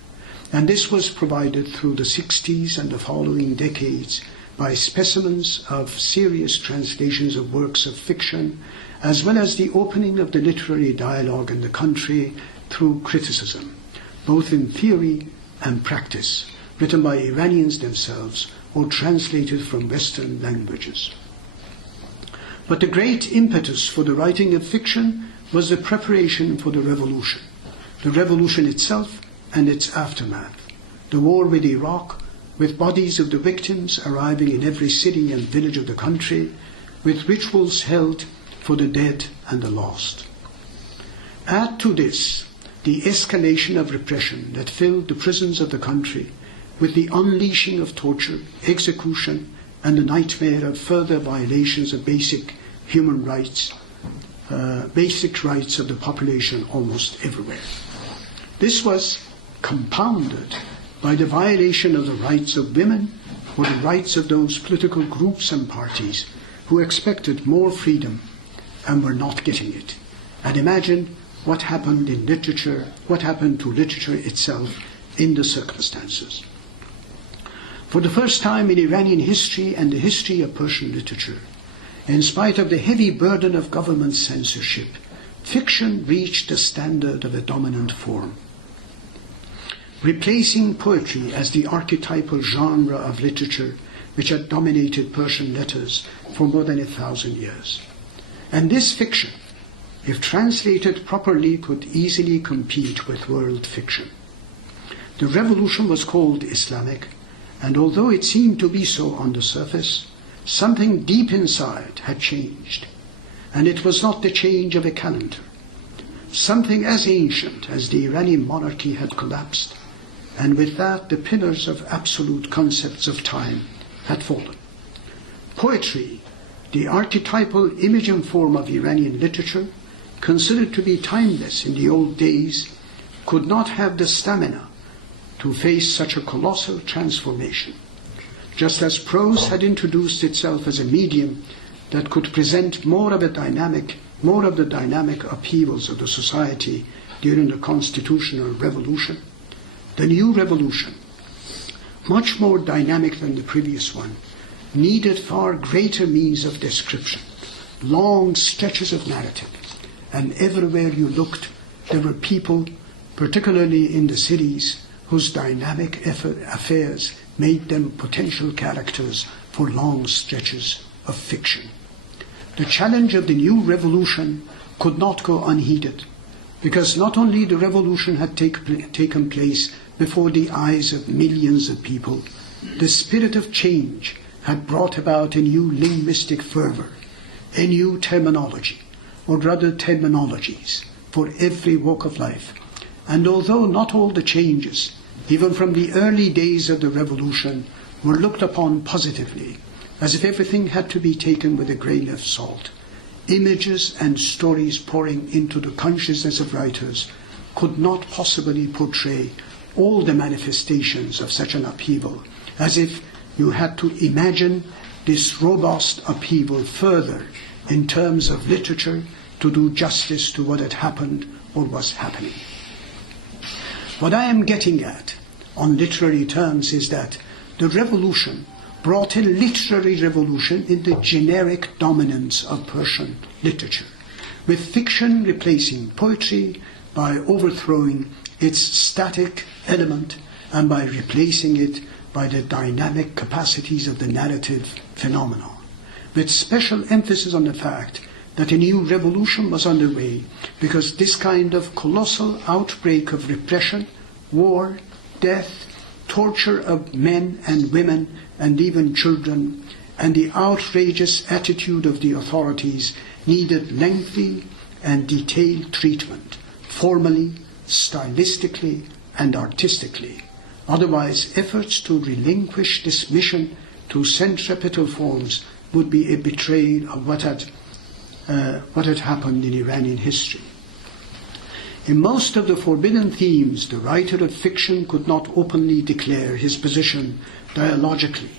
And this was provided through the 60s and the following decades by specimens of serious translations of works of fiction, as well as the opening of the literary dialogue in the country through criticism, both in theory and practice, written by Iranians themselves or translated from Western languages. But the great impetus for the writing of fiction was the preparation for the revolution itself and its aftermath, the war with Iraq, with bodies of the victims arriving in every city and village of the country, with rituals held for the dead and the lost. Add to this the escalation of repression that filled the prisons of the country, with the unleashing of torture, execution, and the nightmare of further violations of basic human rights, basic rights of the population almost everywhere. This was compounded by the violation of the rights of women or the rights of those political groups and parties who expected more freedom and were not getting it. And imagine what happened in literature, what happened to literature itself in the circumstances. For the first time in Iranian history and the history of Persian literature, in spite of the heavy burden of government censorship, fiction reached the standard of a dominant form, replacing poetry as the archetypal genre of literature which had dominated Persian letters for more than 1,000 years. And this fiction, if translated properly, could easily compete with world fiction. The revolution was called Islamic, and although it seemed to be so on the surface, something deep inside had changed. And it was not the change of a calendar. Something as ancient as the Iranian monarchy had collapsed, and with that the pillars of absolute concepts of time had fallen. Poetry, the archetypal image and form of Iranian literature, considered to be timeless in the old days, could not have the stamina to face such a colossal transformation. Just as prose had introduced itself as a medium that could present more of the dynamic upheavals of the society during the constitutional revolution, the new revolution, much more dynamic than the previous one, needed far greater means of description, long stretches of narrative, and everywhere you looked there were people, particularly in the cities, whose dynamic affairs made them potential characters for long stretches of fiction. The challenge of the new revolution could not go unheeded, because not only the revolution had taken place before the eyes of millions of people, the spirit of change had brought about a new linguistic fervor, a new terminology, or rather terminologies, for every walk of life. And although not all the changes, even from the early days of the revolution, were looked upon positively, as if everything had to be taken with a grain of salt, images and stories pouring into the consciousness of writers could not possibly portray all the manifestations of such an upheaval, as if you had to imagine this robust upheaval further in terms of literature to do justice to what had happened or was happening. What I am getting at on literary terms is that the revolution brought a literary revolution in the generic dominance of Persian literature, with fiction replacing poetry by overthrowing its static element and by replacing it by the dynamic capacities of the narrative phenomenon, with special emphasis on the fact that a new revolution was underway because this kind of colossal outbreak of repression, war, death, torture of men and women and even children, and the outrageous attitude of the authorities needed lengthy and detailed treatment, formally, stylistically, and artistically. Otherwise, efforts to relinquish this mission to centripetal forms would be a betrayal of what had happened in Iranian history. In most of the forbidden themes, the writer of fiction could not openly declare his position dialogically,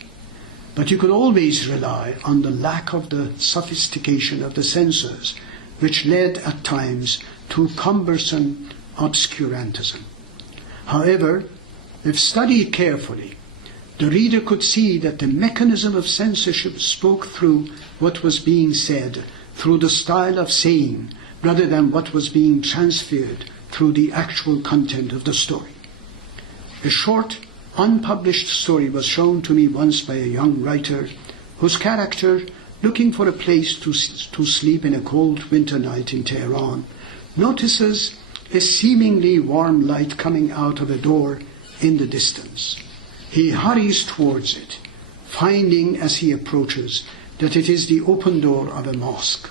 but you could always rely on the lack of the sophistication of the censors, which led at times to cumbersome obscurantism. However, if studied carefully, the reader could see that the mechanism of censorship spoke through what was being said, through the style of saying, rather than what was being transferred through the actual content of the story. A short, unpublished story was shown to me once by a young writer whose character, looking for a place to sleep in a cold winter night in Tehran, notices a seemingly warm light coming out of a door in the distance. He hurries towards it, finding as he approaches that it is the open door of a mosque.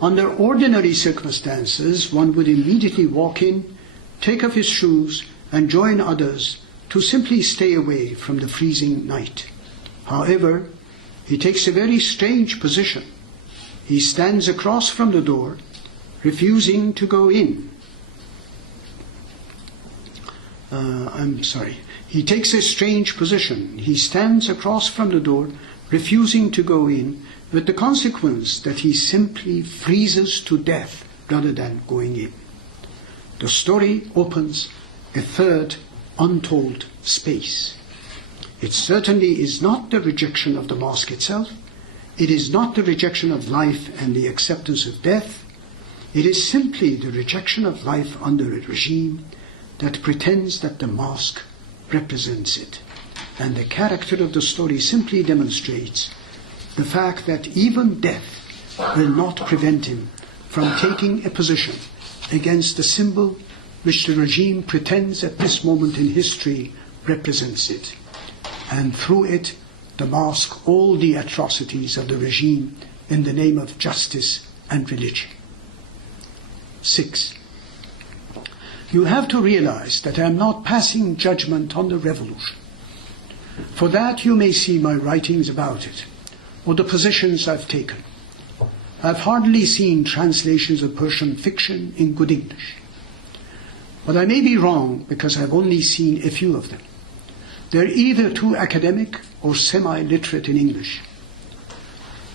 Under ordinary circumstances, one would immediately walk in, take off his shoes, and join others to simply stay away from the freezing night. However, he takes a very strange position. He stands across from the door, refusing to go in. He takes a strange position. He stands across from the door, refusing to go in, with the consequence that he simply freezes to death rather than going in. The story opens a third untold space. It certainly is not the rejection of the mosque itself. It is not the rejection of life and the acceptance of death. It is simply the rejection of life under a regime that pretends that the mosque represents it. And the character of the story simply demonstrates the fact that even death will not prevent him from taking a position against the symbol which the regime pretends at this moment in history represents it. And through it, the mosque, all the atrocities of the regime in the name of justice and religion. 6. You have to realize that I am not passing judgment on the revolution. For that you may see my writings about it, or the positions I've taken. I've hardly seen translations of Persian fiction in good English. But I may be wrong because I've only seen a few of them. They're either too academic or semi-literate in English.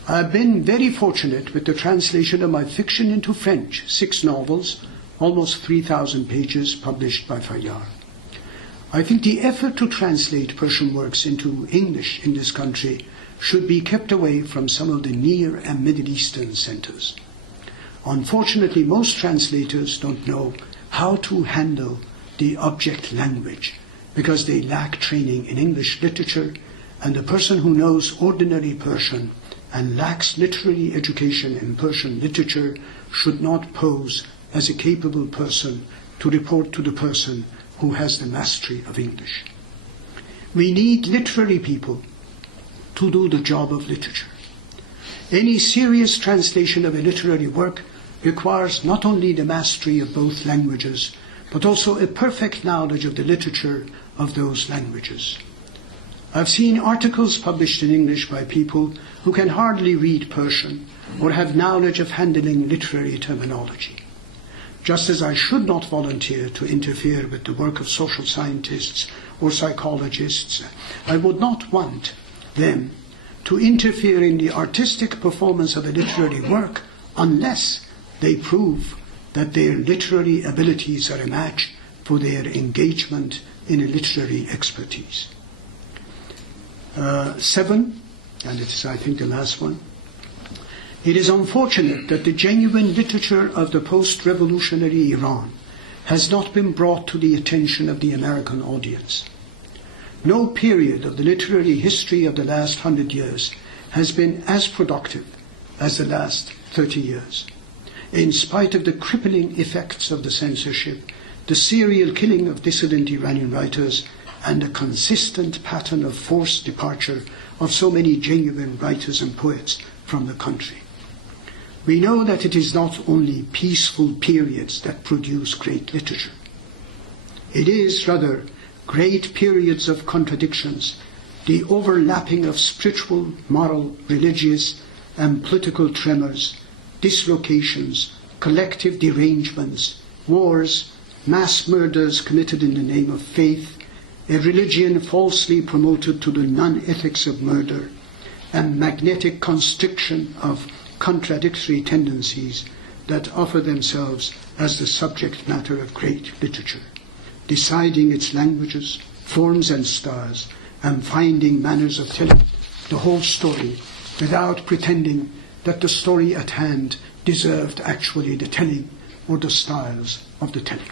I've been very fortunate with the translation of my fiction into French, 6 novels, almost 3,000 pages published by Fayard. I think the effort to translate Persian works into English in this country should be kept away from some of the Near and Middle Eastern centers. Unfortunately, most translators don't know how to handle the object language because they lack training in English literature, and the person who knows ordinary Persian and lacks literary education in Persian literature should not pose as a capable person to report to the person who has the mastery of English. We need literary people to do the job of literature. Any serious translation of a literary work requires not only the mastery of both languages, but also a perfect knowledge of the literature of those languages. I've seen articles published in English by people who can hardly read Persian or have knowledge of handling literary terminology. Just as I should not volunteer to interfere with the work of social scientists or psychologists, I would not want them to interfere in the artistic performance of a literary work unless they prove that their literary abilities are a match for their engagement in a literary expertise. 7, and it's I think the last one. It is unfortunate that the genuine literature of the post-revolutionary Iran has not been brought to the attention of the American audience. No period of the literary history of the last 100 years has been as productive as the last 30 years. In spite of the crippling effects of the censorship, the serial killing of dissident Iranian writers, and the consistent pattern of forced departure of so many genuine writers and poets from the country. We know that it is not only peaceful periods that produce great literature. It is, rather, great periods of contradictions, the overlapping of spiritual, moral, religious, and political tremors, dislocations, collective derangements, wars, mass murders committed in the name of faith, a religion falsely promoted to the non-ethics of murder, and magnetic constriction of contradictory tendencies that offer themselves as the subject matter of great literature, deciding its languages, forms and styles, and finding manners of telling the whole story without pretending that the story at hand deserved actually the telling or the styles of the telling.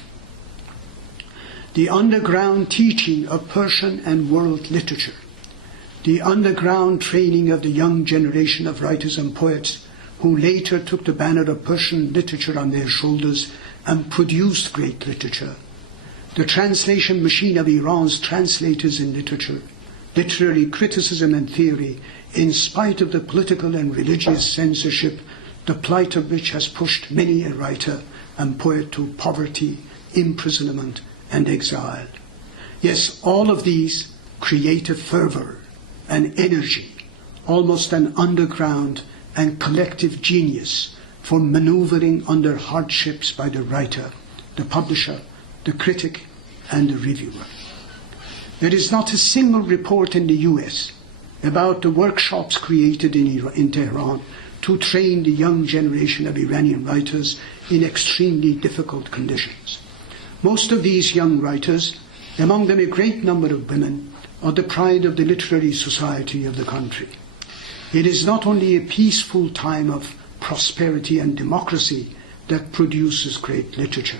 The underground teaching of Persian and world literature, the underground training of the young generation of writers and poets who later took the banner of Persian literature on their shoulders and produced great literature, the translation machine of Iran's translators in literature, literary criticism and theory, in spite of the political and religious censorship, the plight of which has pushed many a writer and poet to poverty, imprisonment, and exile. Yes, all of these create a fervor, an energy, almost an underground and collective genius for maneuvering under hardships by the writer, the publisher, the critic, and the reviewer. There is not a single report in the US about the workshops created in Tehran to train the young generation of Iranian writers in extremely difficult conditions. Most of these young writers, among them a great number of women, are the pride of the literary society of the country. It is not only a peaceful time of prosperity and democracy that produces great literature.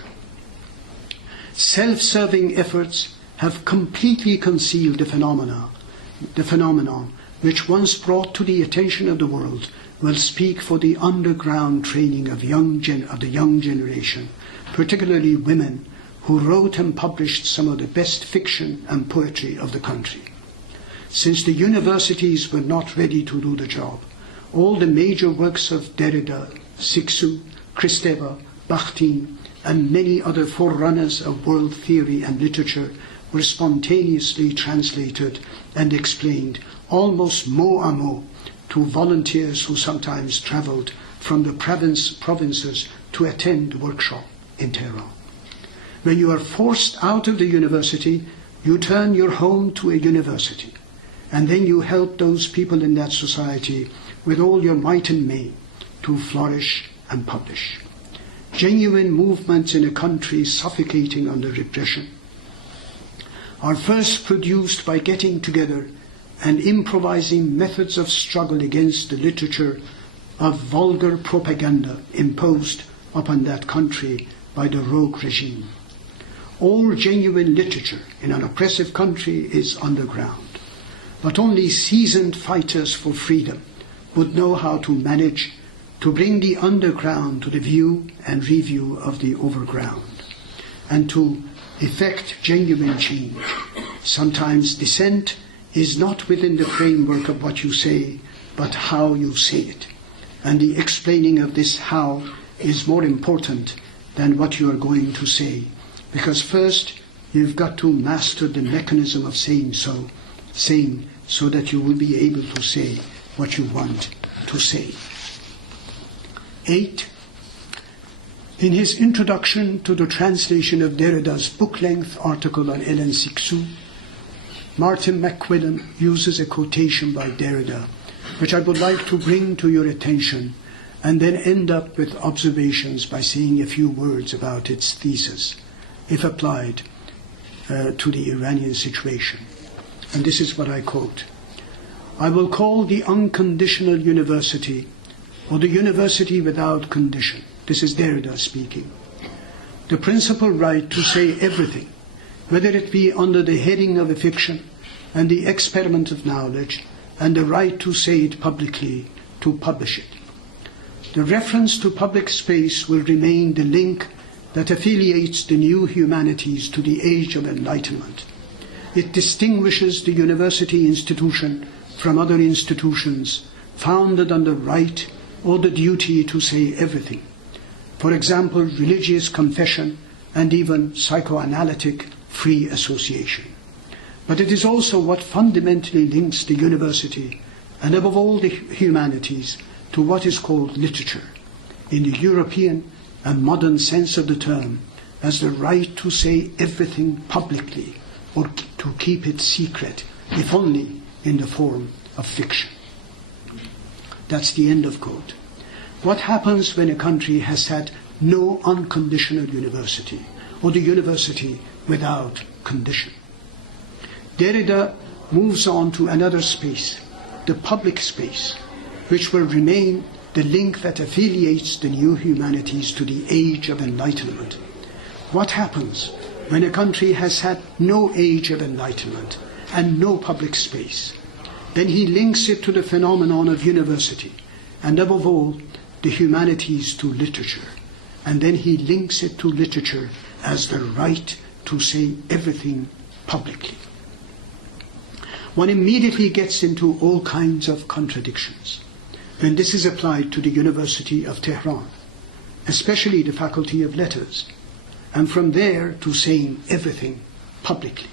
Self-serving efforts have completely concealed the phenomenon which once brought to the attention of the world will speak for the underground training of the young generation, particularly women who wrote and published some of the best fiction and poetry of the country. Since the universities were not ready to do the job, all the major works of Derrida, Cixous, Kristeva, Bakhtin, and many other forerunners of world theory and literature were spontaneously translated and explained almost mot à mot to volunteers who sometimes traveled from the provinces to attend the workshop in Tehran. When you are forced out of the university, you turn your home to a university, and then you help those people in that society with all your might and main to flourish and publish. Genuine movements in a country suffocating under repression are first produced by getting together and improvising methods of struggle against the literature of vulgar propaganda imposed upon that country by the rogue regime. All genuine literature in an oppressive country is underground, but only seasoned fighters for freedom would know how to manage to bring the underground to the view and review of the overground, and to effect genuine change. Sometimes dissent is not within the framework of what you say, but how you say it. And the explaining of this how is more important than what you are going to say, because first you've got to master the mechanism of saying so that you will be able to say what you want to say. 8. In his introduction to the translation of Derrida's book-length article on Ellen Cixous, Martin McQuillan uses a quotation by Derrida, which I would like to bring to your attention, and then end up with observations by saying a few words about its thesis, if applied to the Iranian situation. And this is what I quote: "I will call the unconditional university, or the university without condition," this is Derrida speaking, "the principal right to say everything, whether it be under the heading of a fiction and the experiment of knowledge, and the right to say it publicly, to publish it. The reference to public space will remain the link that affiliates the new humanities to the age of enlightenment. It distinguishes the university institution from other institutions founded on the right or the duty to say everything. For example, religious confession and even psychoanalytic free association. But it is also what fundamentally links the university, and above all the humanities, to what is called literature, in the European and modern sense of the term, as the right to say everything publicly, or to keep it secret, if only in the form of fiction." That's the end of quote. What happens when a country has had no unconditional university, or the university without condition? Derrida moves on to another space, the public space, which will remain the link that affiliates the new humanities to the age of enlightenment. What happens when a country has had no age of enlightenment and no public space? Then he links it to the phenomenon of university, and above all, the humanities to literature. And then he links it to literature as the right to say everything publicly. One immediately gets into all kinds of contradictions when this is applied to the University of Tehran, especially the Faculty of Letters, and from there to saying everything publicly.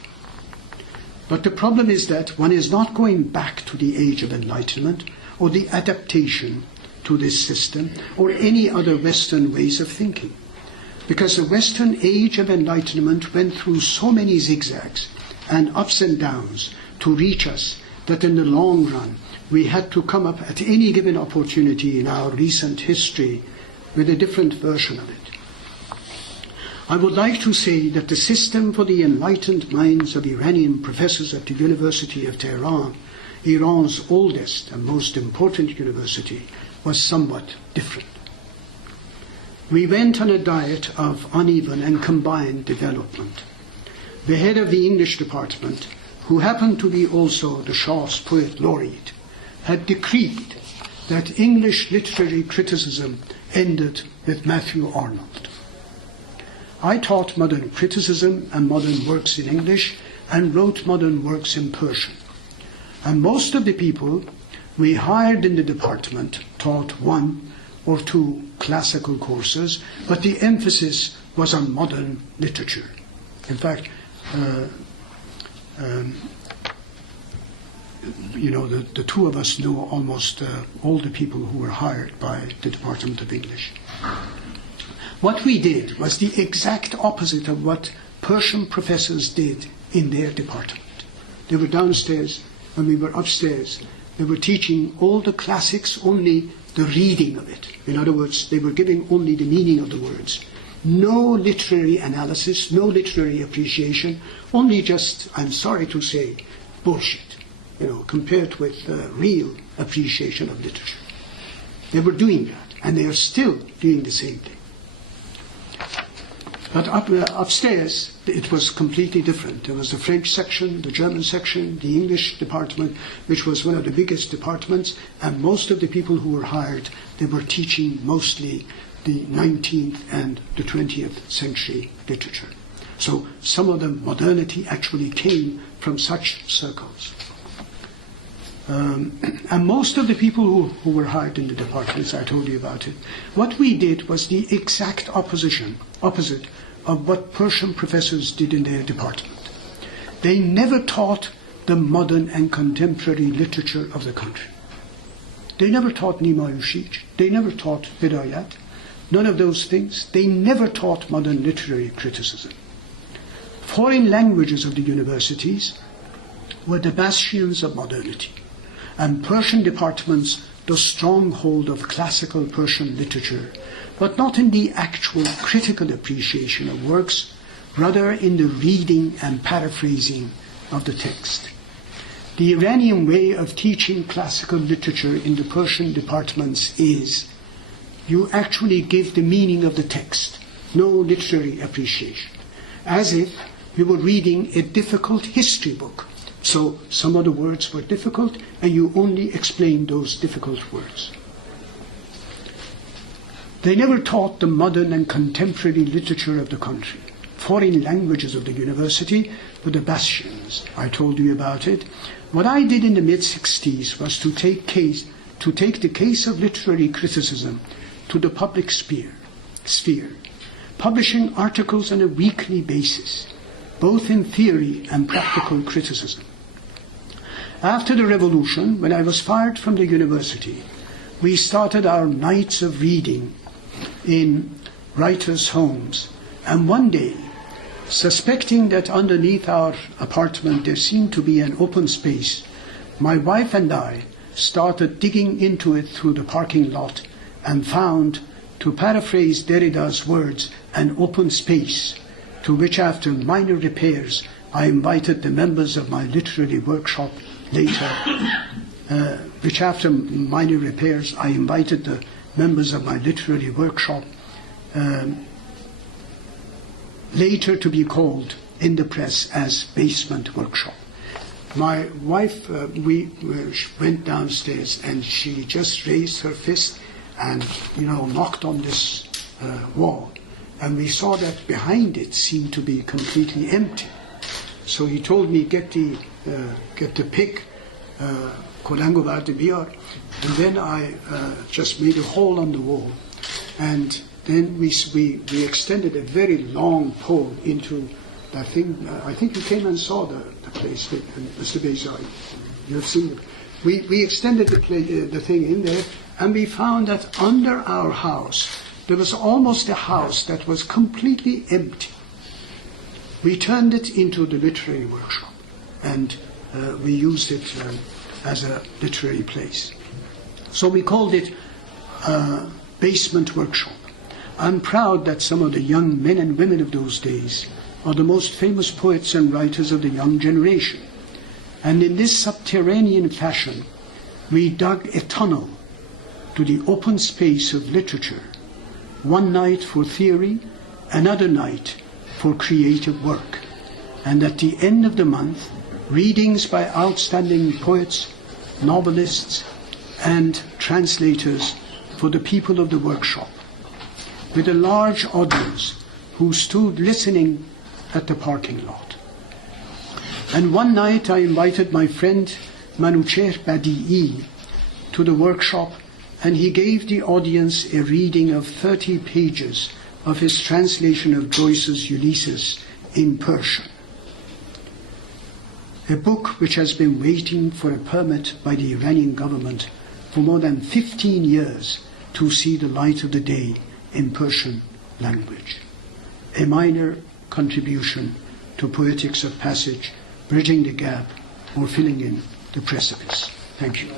But the problem is that one is not going back to the age of enlightenment or the adaptation to this system or any other Western ways of thinking, because the Western age of enlightenment went through so many zigzags and ups and downs to reach us that in the long run we had to come up at any given opportunity in our recent history with a different version of it. I would like to say that the system for the enlightened minds of Iranian professors at the University of Tehran, Iran's oldest and most important university, was somewhat different. We went on a diet of uneven and combined development. The head of the English department, who happened to be also the Shah's poet laureate, had decreed that English literary criticism ended with Matthew Arnold. I taught modern criticism and modern works in English and wrote modern works in Persian. And most of the people we hired in the department taught 1 or 2 classical courses, but the emphasis was on modern literature. In fact, the two of us know almost all the people who were hired by the Department of English. What we did was the exact opposite of what Persian professors did in their department. They were downstairs and we were upstairs. They were teaching all the classics, only the reading of it. In other words, they were giving only the meaning of the words. No literary analysis, no literary appreciation, only just, I'm sorry to say, bullshit, compared with real appreciation of literature. They were doing that, and they are still doing the same thing. But upstairs, it was completely different. There was the French section, the German section, the English department, which was one of the biggest departments, and most of the people who were hired, they were teaching mostly the 19th and the 20th century literature. So some of the modernity actually came from such circles. And most of the people who were hired in the departments, I told you about it, what we did was the exact opposite of what Persian professors did in their department. They never taught the modern and contemporary literature of the country. They never taught Nimayushij, they never taught Hidayat, none of those things. They never taught modern literary criticism. Foreign languages of the universities were the bastions of modernity, and Persian departments the stronghold of classical Persian literature, but not in the actual critical appreciation of works, rather in the reading and paraphrasing of the text. The Iranian way of teaching classical literature in the Persian departments is you actually give the meaning of the text, no literary appreciation, as if you were reading a difficult history book. So some of the words were difficult, and you only explained those difficult words. They never taught the modern and contemporary literature of the country. Foreign languages of the university were the bastions. I told you about it. What I did in the mid-60s was to take the case of literary criticism to the public sphere, publishing articles on a weekly basis, both in theory and practical criticism. After the revolution, when I was fired from the university, we started our nights of reading in writers' homes, and one day, suspecting that underneath our apartment there seemed to be an open space, my wife and I started digging into it through the parking lot and found, to paraphrase Derrida's words, an open space to which, after minor repairs, I invited the members of my literary workshop later, later to be called in the press as Basement Workshop. My wife, we went downstairs, and she just raised her fist and, knocked on this wall. And we saw that behind it seemed to be completely empty. So he told me, get the pick, kolango vardı biyar. And then I just made a hole on the wall. And then we extended a very long pole into that thing. I think you came and saw the place, Mr. Bezai. You have seen it. We extended the thing in there, and we found that under our house there was almost a house that was completely empty. We turned it into the literary workshop, and we used it as a literary place. So we called it Basement Workshop. I'm proud that some of the young men and women of those days are the most famous poets and writers of the young generation. And in this subterranean fashion, we dug a tunnel to the open space of literature, one night for theory, another night for creative work. And at the end of the month, readings by outstanding poets, novelists, and translators for the people of the workshop, with a large audience who stood listening at the parking lot. And one night I invited my friend Manucher Badi'i to the workshop, and he gave the audience a reading of 30 pages of his translation of Joyce's Ulysses in Persian, a book which has been waiting for a permit by the Iranian government for more than 15 years to see the light of the day in Persian language. A minor contribution to Poetics of Passage, bridging the gap or filling in the precipice. Thank you.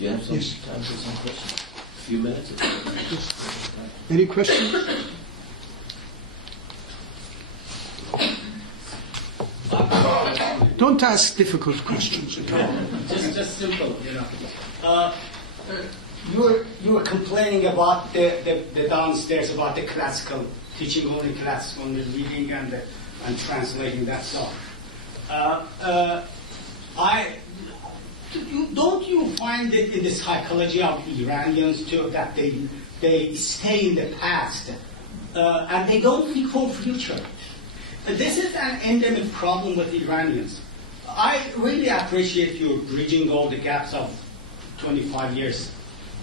You have some time for some questions? A few minutes? Yes. Any questions? Don't ask difficult questions. Just simple, You were complaining about the downstairs, about the classical, teaching only class, only reading and translating, that's all. Don't you find it in the psychology of Iranians too that they stay in the past and they don't think for future? This is an endemic problem with Iranians. I really appreciate you bridging all the gaps of 25 years,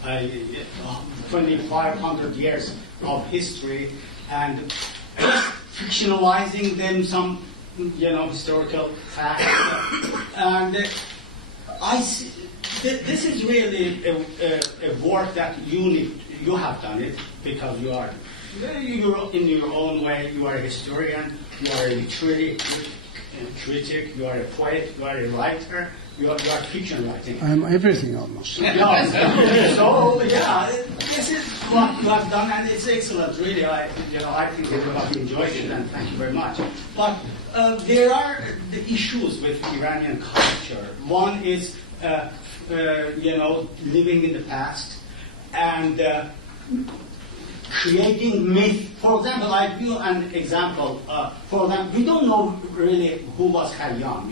2,500 years of history, and just fictionalizing them some, historical facts. And I see, this is really a work that you have done it, because you're in your own way. You are a historian, you are a literary critic, you are a poet, you are a writer, you are fiction writing. I'm everything almost. So this is what you have done, and it's excellent. Really, I think everybody enjoyed it, and thank you very much. But there are the issues with Iranian culture. One is, living in the past and creating myth. For example, I give you an example. For example, we don't know really who was Khayyam.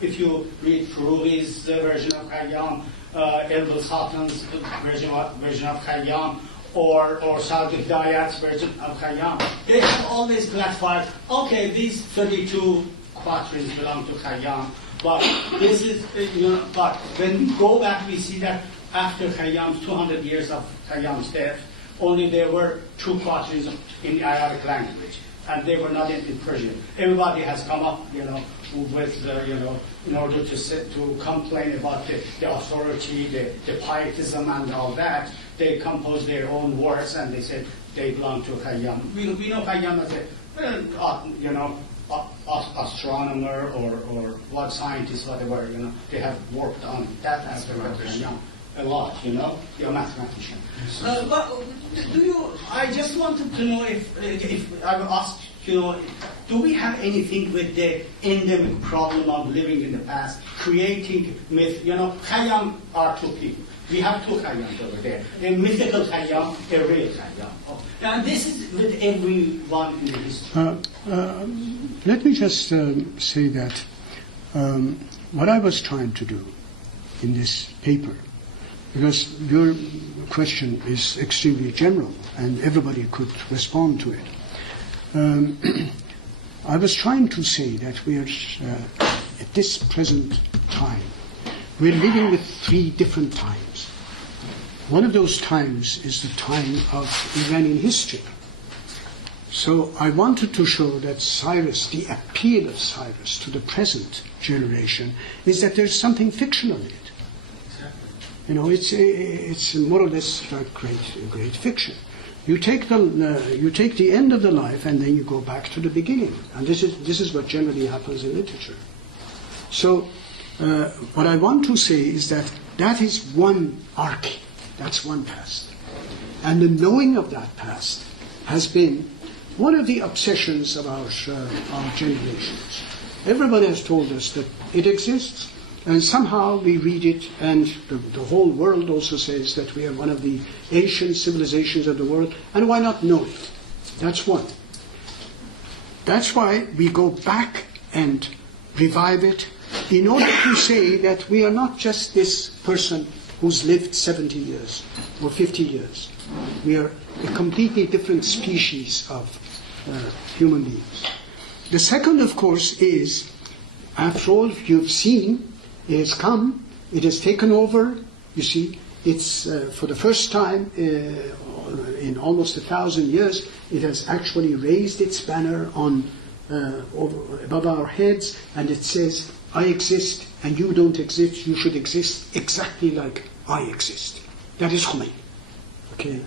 If you read Furugi's version of Khayyam, Elbel Khatan's version of Khayyam, or Saad Hidayat's version of Khayyam, they have always classified, okay, these 32 quatrains belong to Khayyam, but this is, but when we go back, we see that after Khayyam's 200 years of Khayyam's death, only there were 2 quatrains in the Arabic language. and they were not in Persian. Everybody has come up, with, in order to complain about the authority, the pietism, and all that. They compose their own words, and they said they belong to Khayyam. We know Khayyam as astronomer or what scientist, whatever. They have worked on that aspect of Khayyam a lot. You're a mathematician. I just wanted to know if I would ask do we have anything with the endemic problem of living in the past, creating myth? Khayyam are two people. We have two Khayyams over there. A mythical Khayyam, a real Khayyam. And this is with everyone in the history. Let me just say that what I was trying to do in this paper, because your question is extremely general and everybody could respond to it. I was trying to say that we are, at this present time, we're living with three different times. One of those times is the time of Iranian history. So I wanted to show that Cyrus, the appeal of Cyrus to the present generation, is that there's something fictional in it. It's more or less like great fiction. You take the end of the life and then you go back to the beginning, and this is what generally happens in literature. So what I want to say is that is one arc, that's one past, and the knowing of that past has been one of the obsessions of our generations. Everybody has told us that it exists, and somehow we read it, and the whole world also says that we are one of the ancient civilizations of the world, and why not know it? That's one. That's why we go back and revive it, in order to say that we are not just this person who's lived 70 years or 50 years. We are a completely different species of human beings. The second, of course, is, after all, you've seen, it has come, it has taken over. You see, it's for the first time in almost 1,000 years, it has actually raised its banner above our heads, and it says, I exist and you don't exist, you should exist exactly like I exist. That is Khomeini. Okay?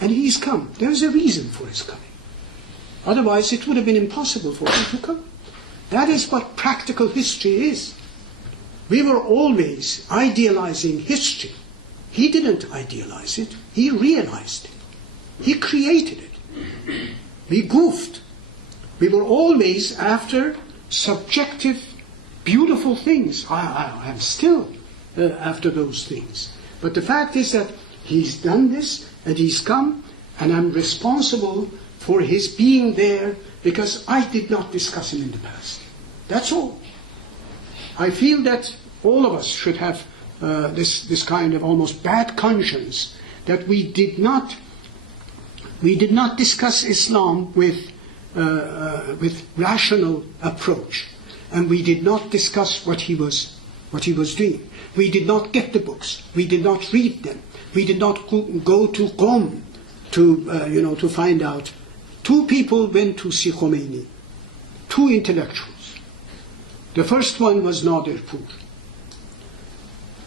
And he's come. There's a reason for his coming. Otherwise, it would have been impossible for him to come. That is what practical history is. We were always idealizing history. He didn't idealize it. He realized it. He created it. We goofed. We were always after subjective, beautiful things. I am still after those things. But the fact is that he's done this, and he's come, and I'm responsible for his being there because I did not discuss him in the past. That's all. I feel that all of us should have this kind of almost bad conscience that we did not discuss Islam with rational approach, and we did not discuss what he was doing. We did not get the books. We did not read them. We did not go to Qom to find out. Two people went to see Khomeini, two intellectuals. The first one was Naderpur,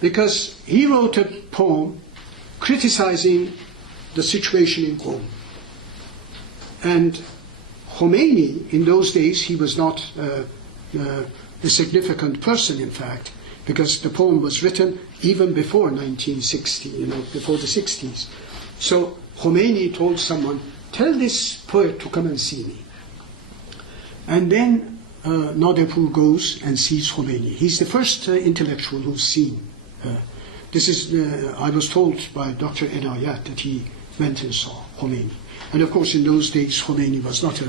because he wrote a poem criticizing the situation in Qom. And Khomeini, in those days, he was not a significant person, in fact, because the poem was written even before 1960, before the 60s. So Khomeini told someone, tell this poet to come and see me. And then Naderpur goes and sees Khomeini. He's the first intellectual who's seen. I was told by Dr. Inayat that he went and saw Khomeini. And of course, in those days, Khomeini was not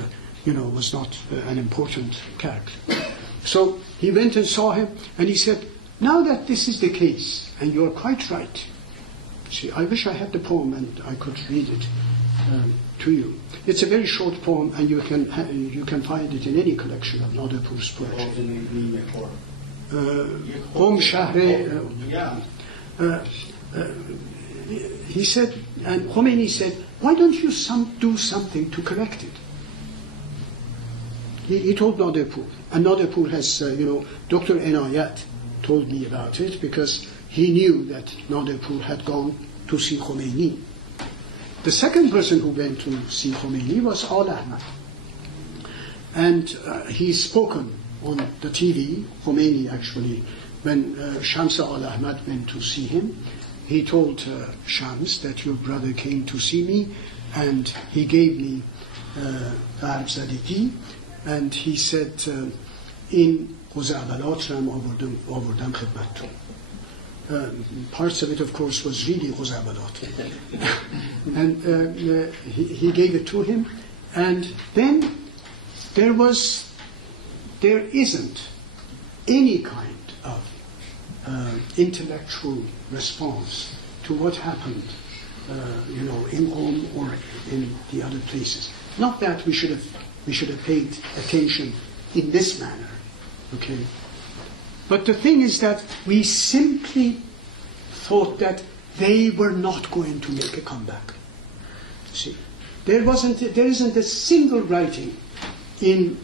an important character. So he went and saw him, and he said, now that this is the case, and you're quite right. See, I wish I had the poem and I could read it to you. It's a very short poem, and you can find it in any collection of Naderpur's poetry. Om Shahre. He said, and Khomeini said, why don't you do something to correct it? He told Naderpur. And Naderpur has, Dr. Enayat told me about it because he knew that Naderpur had gone to see Khomeini. The second person who went to see Khomeini was Al Ahmad. And he's spoken on the TV, Khomeini actually, when Shams Al Ahmad went to see him, he told Shams that your brother came to see me and he gave me Gharb Zadegi, and he said, in Ghuzabalat avardam khidmatun. Parts of it, of course, was really Ghuzabalat. And he gave it to him, and then there isn't any kind of intellectual response to what happened, in Qom or in the other places. Not that we should have paid attention in this manner, okay? But the thing is that we simply thought that they were not going to make a comeback. See, there isn't a single writing in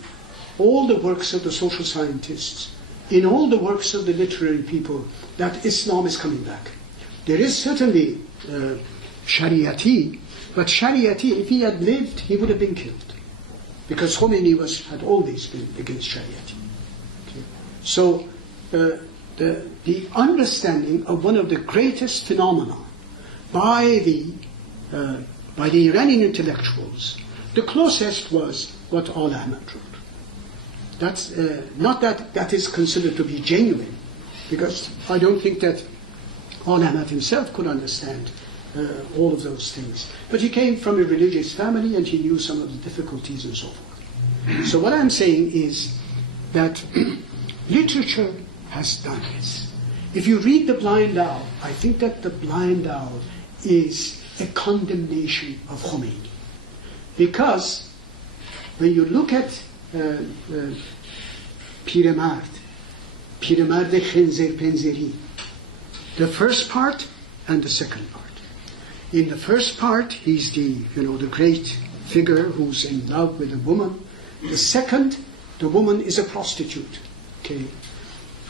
all the works of the social scientists, in all the works of the literary people, that Islam is coming back. There is certainly Shariati, but Shariati, if he had lived, he would have been killed, because Khomeini had always been against Shariati. Okay? So the understanding of one of the greatest phenomena by the Iranian intellectuals, the closest was what Al Ahmad wrote. That's not that is considered to be genuine, because I don't think that Al Ahmad himself could understand all of those things. But he came from a religious family and he knew some of the difficulties and so forth. So what I'm saying is that literature has done this. If you read The Blind Owl, I think that The Blind Owl is a condemnation of Khomeini. Because when you look at Piremard Khenzer Penzeri, the first part and the second part. In the first part, he's the great figure who's in love with a woman. The second, the woman is a prostitute. Okay,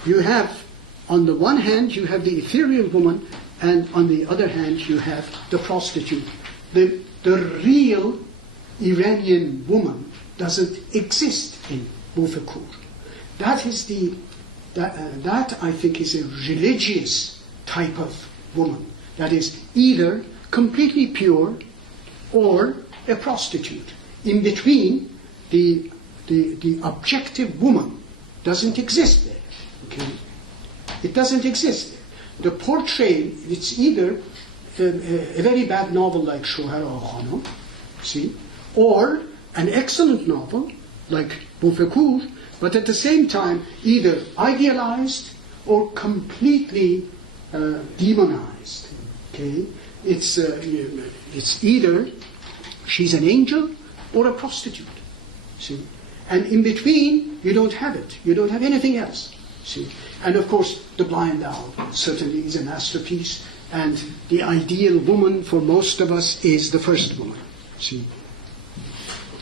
you have, on the one hand, you have the ethereal woman, and on the other hand, you have the prostitute. The real Iranian woman doesn't exist in Boufakour. That I think is a religious type of woman. That is either completely pure or a prostitute. In between, the objective woman doesn't exist there. Okay? It doesn't exist there. The portrait, it's either a very bad novel like Shohar Khanum, see, or an excellent novel like Boufakour, but at the same time either idealized or completely demonized. Okay, it's either she's an angel or a prostitute. See, and in between you don't have it. You don't have anything else. See, and of course The Blind Owl certainly is a masterpiece, and the ideal woman for most of us is the first woman. See.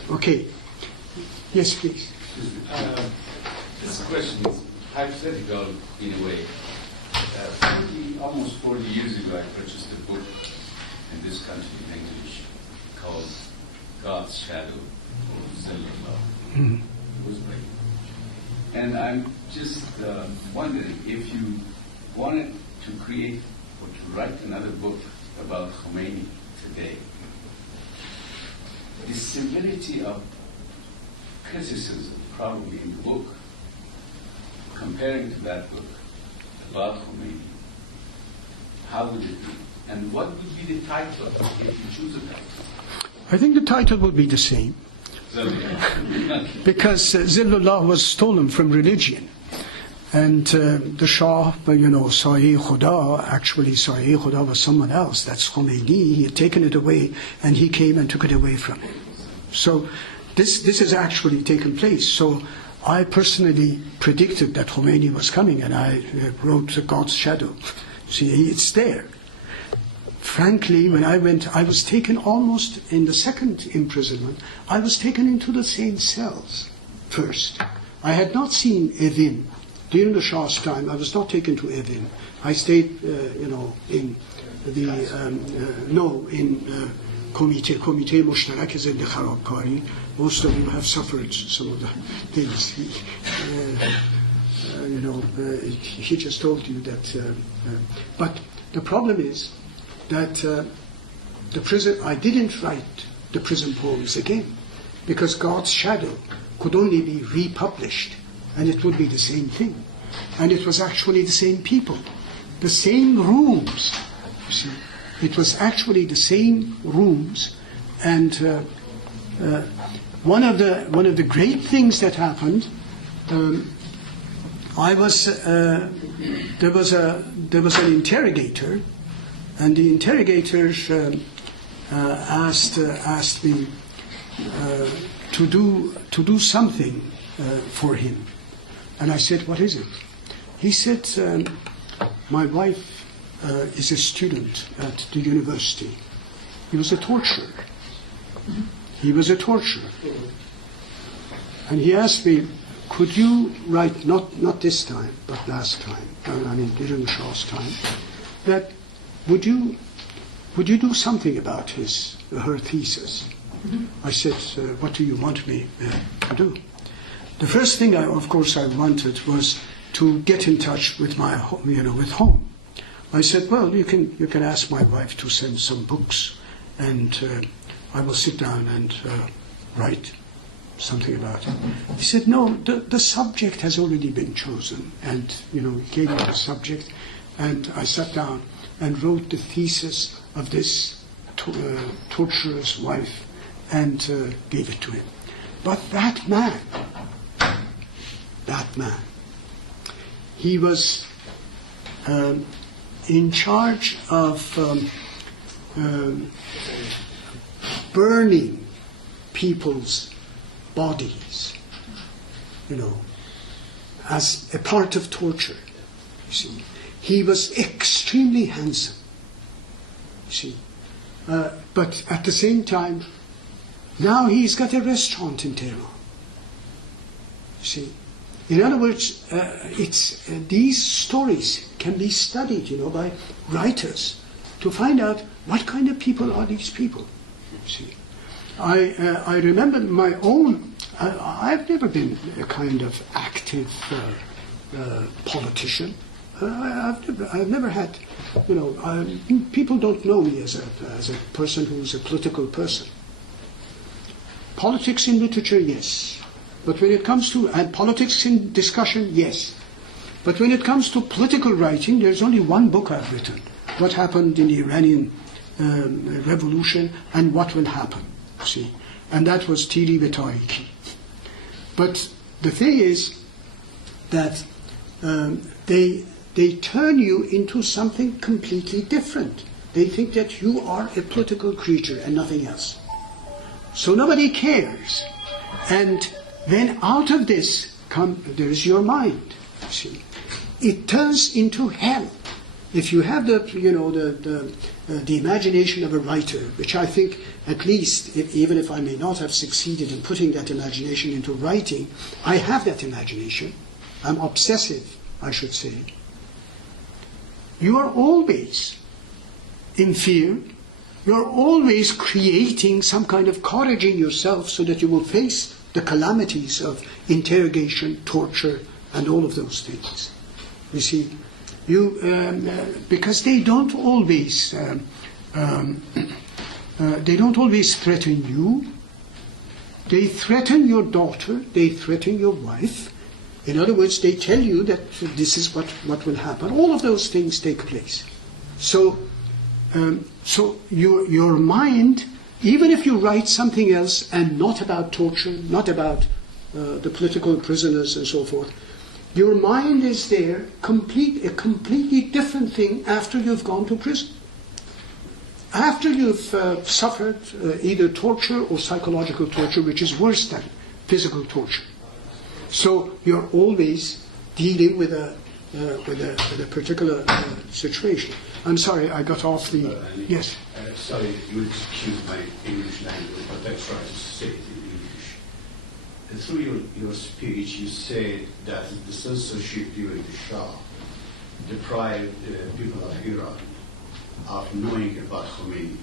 Okay. Yes, please. This question is hypothetical in a way. Almost 40 years ago, I purchased a book in this country in English called God's Shadow, or Zillallah. It was great. And I'm just wondering if you wanted to create or to write another book about Khomeini today, the severity of criticism probably in the book, comparing to that book about Khomeini, how would it be? And what would be the title if you choose a title? I think the title would be the same. Because Zillullah was stolen from religion. And the Shah, Sa'i Khuda, actually Sa'i Khuda was someone else. That's Khomeini. He had taken it away, and he came and took it away from him. So this has actually taken place. So I personally predicted that Khomeini was coming, and I wrote God's Shadow. See, it's there. Frankly, when I went, I was taken almost in the second imprisonment, I was taken into the same cells first. I had not seen Evin. During the Shah's time, I was not taken to Evin. I stayed, in the, Comité Mushtarak Zinde Kharabkari. Most of you have suffered some of the things. He just told you that. But the problem is that the prison. I didn't write the prison poems again, because God's Shadow could only be republished, and it would be the same thing. And it was actually the same people, the same rooms. You see, it was actually the same rooms, and one of the great things that happened. There was an interrogator, and the interrogator asked me to do something for him, and I said, "What is it?" He said, "My wife is a student at the university." He was a torturer. And he asked me, "Could you write, not this time, but last time, during the Shah's time, that would you do something about her thesis?" I said, "What do you want me to do?" The first thing, I wanted was to get in touch with my, with home. I said, "Well, you can ask my wife to send some books, and I will sit down and write something about it." He said, "No, the subject has already been chosen," and he gave me the subject, and I sat down and wrote the thesis of this torturer's wife and gave it to him. But that man, he was in charge of burning people's bodies, as a part of torture. You see, he was extremely handsome. You see, but at the same time, now he's got a restaurant in Tehran. You see, in other words, these stories can be studied, by writers to find out what kind of people are these people. You see, I remember my own. I've never been a kind of active politician. I've never had, people don't know me as a person who's a political person. Politics in literature, yes. But when it comes to, and politics in discussion, yes. But when it comes to political writing, there's only one book I've written. What happened in the Iranian revolution and what will happen, see. And that was Tiri ve Tariki. But the thing is that they turn you into something completely different. They think that you are a political creature and nothing else. So nobody cares. And then out of this there is your mind. See, it turns into hell. If you have the imagination of a writer, which I think, at least, even if I may not have succeeded in putting that imagination into writing, I have that imagination. I'm obsessive, I should say. You are always in fear. You're always creating some kind of courage in yourself so that you will face the calamities of interrogation, torture, and all of those things. You see, because they don't always threaten you. They threaten your daughter. They threaten your wife. In other words, they tell you that this is what will happen. All of those things take place. So your mind, even if you write something else and not about torture, not about the political prisoners and so forth, your mind is there, a completely different thing after you've gone to prison. After you've suffered either torture or psychological torture, which is worse than physical torture. So you're always dealing with a particular situation. I'm sorry, I got off the... Yes? Sorry, you will excuse my English language, but I try to say it in English. through your speech, you said that the censorship during the Shah deprived people of Iran of knowing about Khomeini.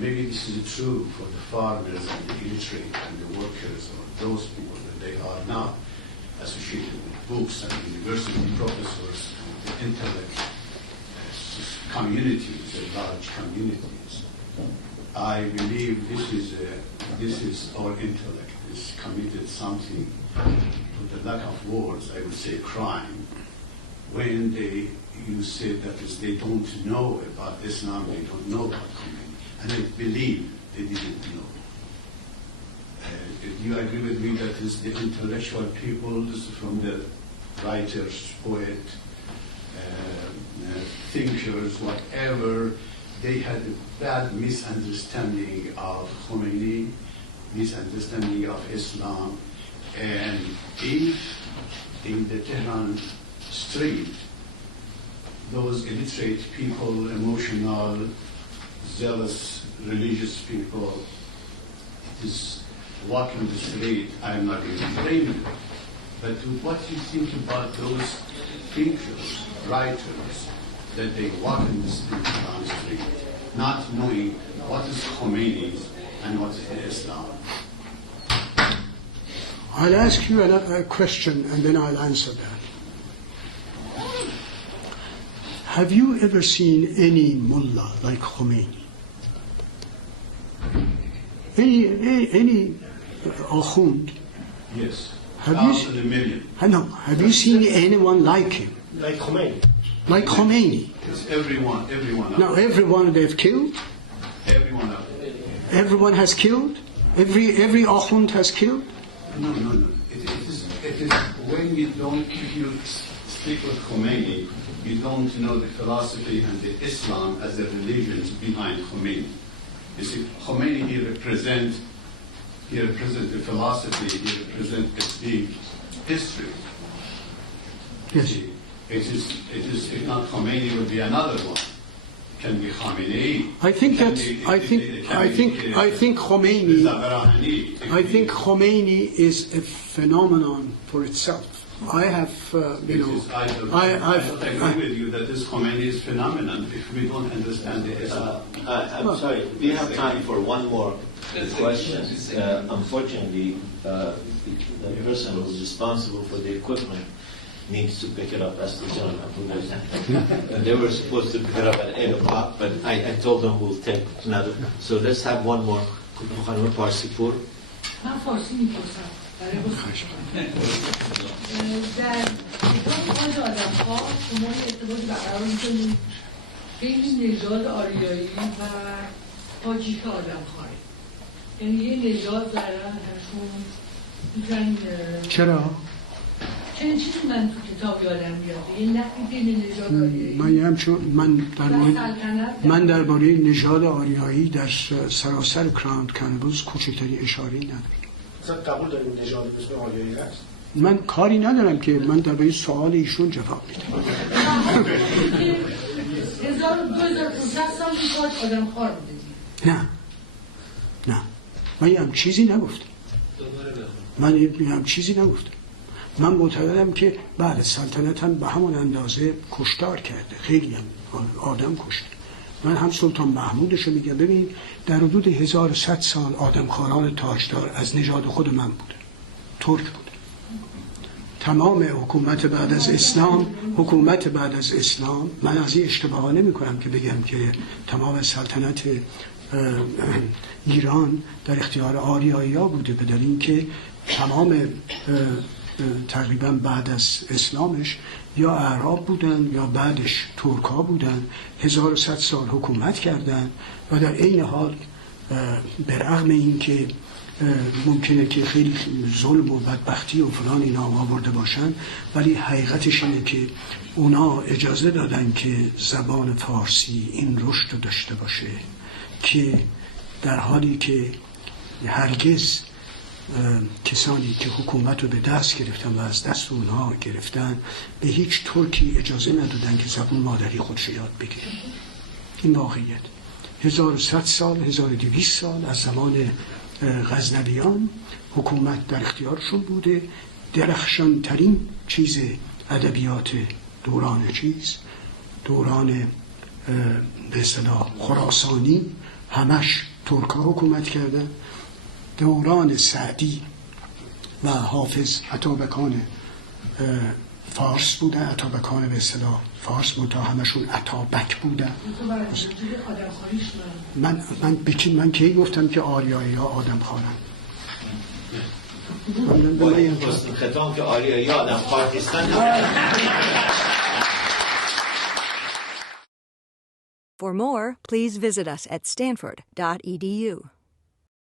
Maybe this is true for the farmers and the illiterate and the workers or those people that they are not associated with books and university professors and the intellect communities, the large communities. I believe this is our intellect is committed something, with the lack of words, I would say crime, when you say that they don't know about Islam, they don't know about Khomeini, and I believe they didn't know. Do you agree with me that is the intellectual people, from the writers, poets, thinkers, whatever, they had a bad misunderstanding of Khomeini, misunderstanding of Islam, and if in the Tehran street, those illiterate people, emotional, zealous, religious people, is walking the street, I'm not going to blame them. But what do you think about those thinkers, writers, that they walk in the street, not knowing what is Khomeini and what is Islam? I'll ask you a question and then I'll answer that. Have you ever seen any mullah like Khomeini? Any akhund? Yes. Have Thousands and millions. No. Have you seen anyone like him? Like Khomeini. Like Khomeini? It's everyone. Now, everyone they've killed? Everyone of it. Everyone has killed? Every akhund has killed? No. It is when you don't, if you stick with Khomeini, you don't know the philosophy and the Islam as the religions behind Khomeini. You see, Khomeini, he represents the philosophy, he represents the history. Yes. It is, if not Khomeini, it would be another one. Can be Khamenei. I think Khomeini. Reza Baraheni. I think Khomeini is a phenomenon for itself. I have, I agree with you that this Khomeini is phenomenon if we don't understand the Islam. I'm sorry, we have time for one more question. Unfortunately, the person who's responsible for the equipment needs to pick it up. That's the gentleman who was. And they were supposed to pick it up at 8 o'clock, but I told them we'll take another. So let's have one more. خانم پارسیپور. من فارسی میپرسم برای در نگاه آدم‌ها شما ارتباط برقرار می‌کنید بین نژاد آریایی و تاجیک آدم‌ها. یعنی یه نژاد دارن همشون میتونن چرا؟ چنین چیزی من تو کتاب یادم میاد یه نقی بین نژاد آریایی من درباره نژاد آریایی در سراسر کراند کانوس کوچکترین اشاره‌ای ندارم. مثلا قبول داریم نژاد به اسم آریایی هست؟ من کاری ندارم که من درباره سوال ایشون جواب میدم. 2500 سال میخواد آدم خار بوده. نه من یه هم چیزی نگفتم. من معتقدم که بعد سلطنت هم به همون اندازه کشتار کرده، خیلی هم آدم کشته. من هم سلطان محمودشو میگم، ببین در حدود 1100 سال آدمخواران تاجدار از نژاد خود من بوده، ترک بوده. تمام حکومت بعد از اسلام من از این اشتباه نمی کنم که بگم که تمام سلطنت ایران در اختیار آریایی ها بوده، به دلیل اینکه تمام تقریبا بعد از اسلامش یا اعراب بودن یا بعدش ترک ها بودن، 1100 سال حکومت کردن و در عین حال به رغم این که ممکنه که خیلی ظلم و بدبختی و فلان اینا آورده باشن، ولی حقیقتش اینه که اونا اجازه دادن که زبان فارسی این رشد رو داشته باشه، که در حالی که هرگز کسانی که حکومت رو به دست گرفتن و از دست اونها گرفتن به هیچ ترکی اجازه ندادن که زبان مادری خودش یاد بگیره. این واقعیت. 1100 سال 1200 سال از زمان غزنویان حکومت در اختیارشون بوده. درخشانترین چیز ادبیات دوران دوران به اصطلاح خراسانی همش ترک‌ها حکومت کردن. دوران سعدی و حافظ اتابکان فارس بودن، اتابکان به اصطلاح فارس منتها همشون اتابک بودن. من کی گفتم که آریایی ها آدم خواهن؟ با این حسن ختام که آریایی آدم خواه نیستن. For more, please visit us at stanford.edu.